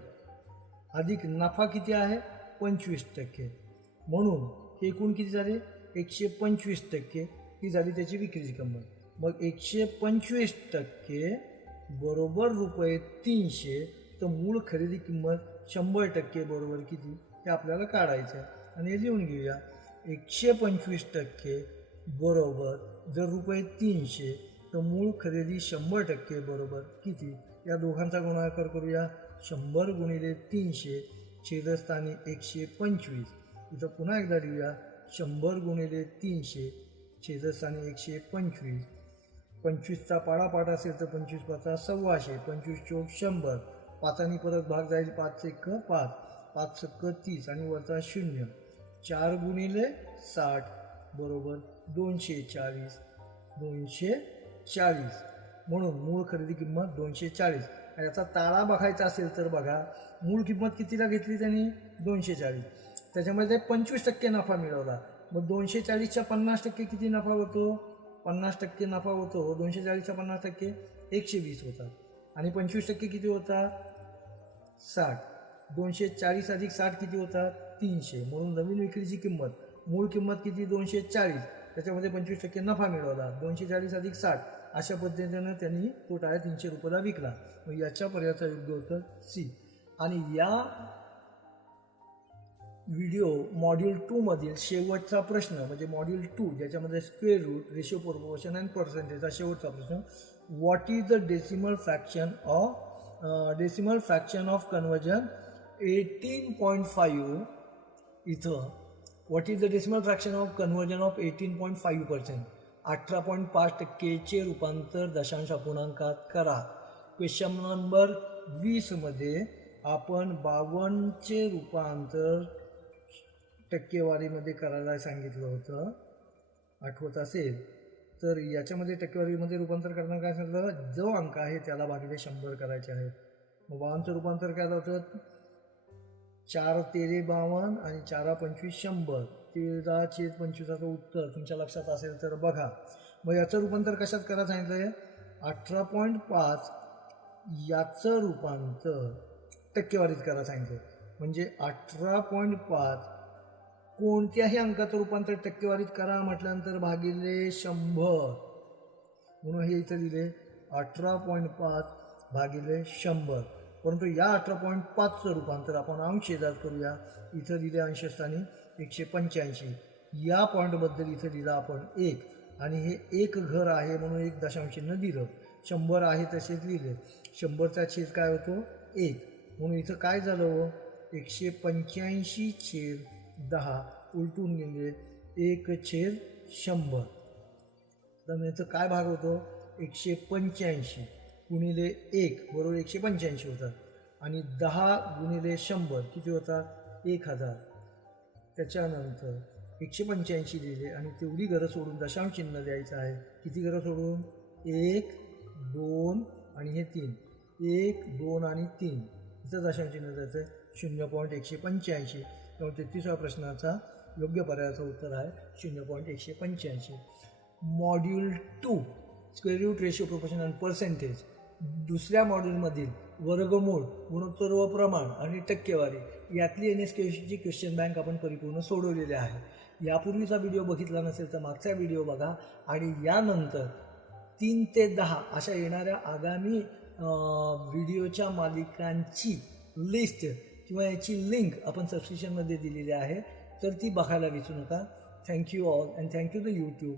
अधिक नफा किती आहे 25%. म्हणून हे एकूण किती झाले 125% ही झाली त्याची विक्रीची किंमत. मग 125% बरोबर ₹300 तर मूळ खरेदी किंमत 100% बरोबर किती हे आपल्याला काढायचं आहे आणि हे लिहून घेऊया. 125% बरोबर जर ₹300 तर मूळ खरेदी 100% बरोबर किती. या दोघांचा गुणाकार करूया. 100 गुणिले 300 छेदस्थानी 125. इथं पुन्हा एकदा लिहूया 100 गुणिले 300 छेदस्थानी 125 25चा पाडापाठ असेल तर 25 पाचा 1,600, 25 चोक 100, पाचानी परत भाग जाईल 5 एक 5, 5 सक्क 30 आणि वरचा 0, 4 गुणिले 60 बरोबर 240, 240 म्हणून मूळ खरेदी किंमत 240. याचा ताळा बघायचा असेल तर बघा, मूळ किंमत कितीला घेतली त्यांनी 240, त्याच्यामध्ये 25% नफा मिळवला. मग 240च्या 50% किती नफा होतो, 50% नफा होतो. 240च्या 50% 120 होता आणि 25% किती होता 60. 240 अधिक 60 किती होता 300. म्हणून नवीन विक्रीची किंमत मूळ किंमत किती 240, त्याच्यामध्ये 25% नफा मिळवला. 240 अधिक 60 अशा पद्धतीनं त्यांनी तो टाळ्या 300 रुपयाला विकला. मग याच्या पर्यायाचं योग्य उत्तर सी. आणि या व्हिडिओ मॉड्यूल 2 मधील शेवटचा प्रश्न म्हणजे मॉड्यूल 2 ज्याच्यामध्ये square root, ratio, proportion and पर्सेंटेजचा शेवटचा प्रश्न, what is the decimal fraction of conversion 18.5 इथं what is the decimal fraction of conversion of 18.5%, 18.5%चे रूपांतर दशांश अपूर्णांकात करा. क्वेश्चन नंबर 20 मध्ये आपण 52चे रूपांतर टक्केवारीमध्ये करायला सांगितलं होतं, आठवत असेल तर. याच्यामध्ये टक्केवारीमध्ये रूपांतर करताना काय सांगितलं, जो अंक आहे त्याला भागिले 100 करायचे आहेत. मग 52चं रूपांतर केलं होतं 4 तेरे 52 आणि 4 25 100, 13/25चं उत्तर तुमच्या लक्षात असेल तर बघा. मग याचं रूपांतर कशात करायचं सांगितलं आहे, 18.5 याचं रूपांतर टक्केवारीत करायला सांगितलं. म्हणजे 18.5 कोणत्याही अंकाचं रूपांतर टक्केवारीत करा म्हटल्यानंतर भागिले 100, म्हणून हे इथं दिले 18.5 भागिले 100. परंतु या 18.5चं रूपांतर आपण अंश शेजात करूया. इथं दिले अंशस्थानी 185, या पॉईंटबद्दल इथं दिलं आपण 1 आणि हे एक घर आहे म्हणून 1 दशांश चिन्ह दिलं. 100 आहे तसेच लिहिले. 100चा छेद काय होतो 1, म्हणून इथं काय झालं हो 185/10 उलटून गेले 1/100. तर याचं काय भाग होतो 185 गुणिले 1 बरोबर 185 होतात आणि 10 गुणिले 100 किती होतात 1000. त्याच्यानंतर 185 लिहिले आणि तेवढी घरं सोडून दशांश चिन्ह द्यायचं आहे. किती घरं सोडून 1 2 आणि हे 3, 1 2 आणि 3 इथं दशांश चिन्ह द्यायचं आहे 0.185. त्यामुळे 33व्या प्रश्नाचा योग्य पर्यायाचं उत्तर आहे 0.185. Module 2 square root, ratio, proportion and percentage, दुसऱ्या मॉड्यूलमधील वर्गमूळ, गुणोत्तर व प्रमाण आणि टक्केवारी यातली NSQची क्वेश्चन बँक आपण परिपूर्ण सोडवलेली आहे. यापूर्वीचा व्हिडिओ बघितला नसेल तर मागचा व्हिडिओ बघा. आणि यानंतर 3 ते 10 अशा येणाऱ्या आगामी व्हिडिओच्या मालिकांची लिस्ट किंवा याची लिंक आपण सबस्क्रिप्शनमध्ये दिलेली आहे, तर ती बघायला विसरू नका. Thank you all and thank you the YouTube.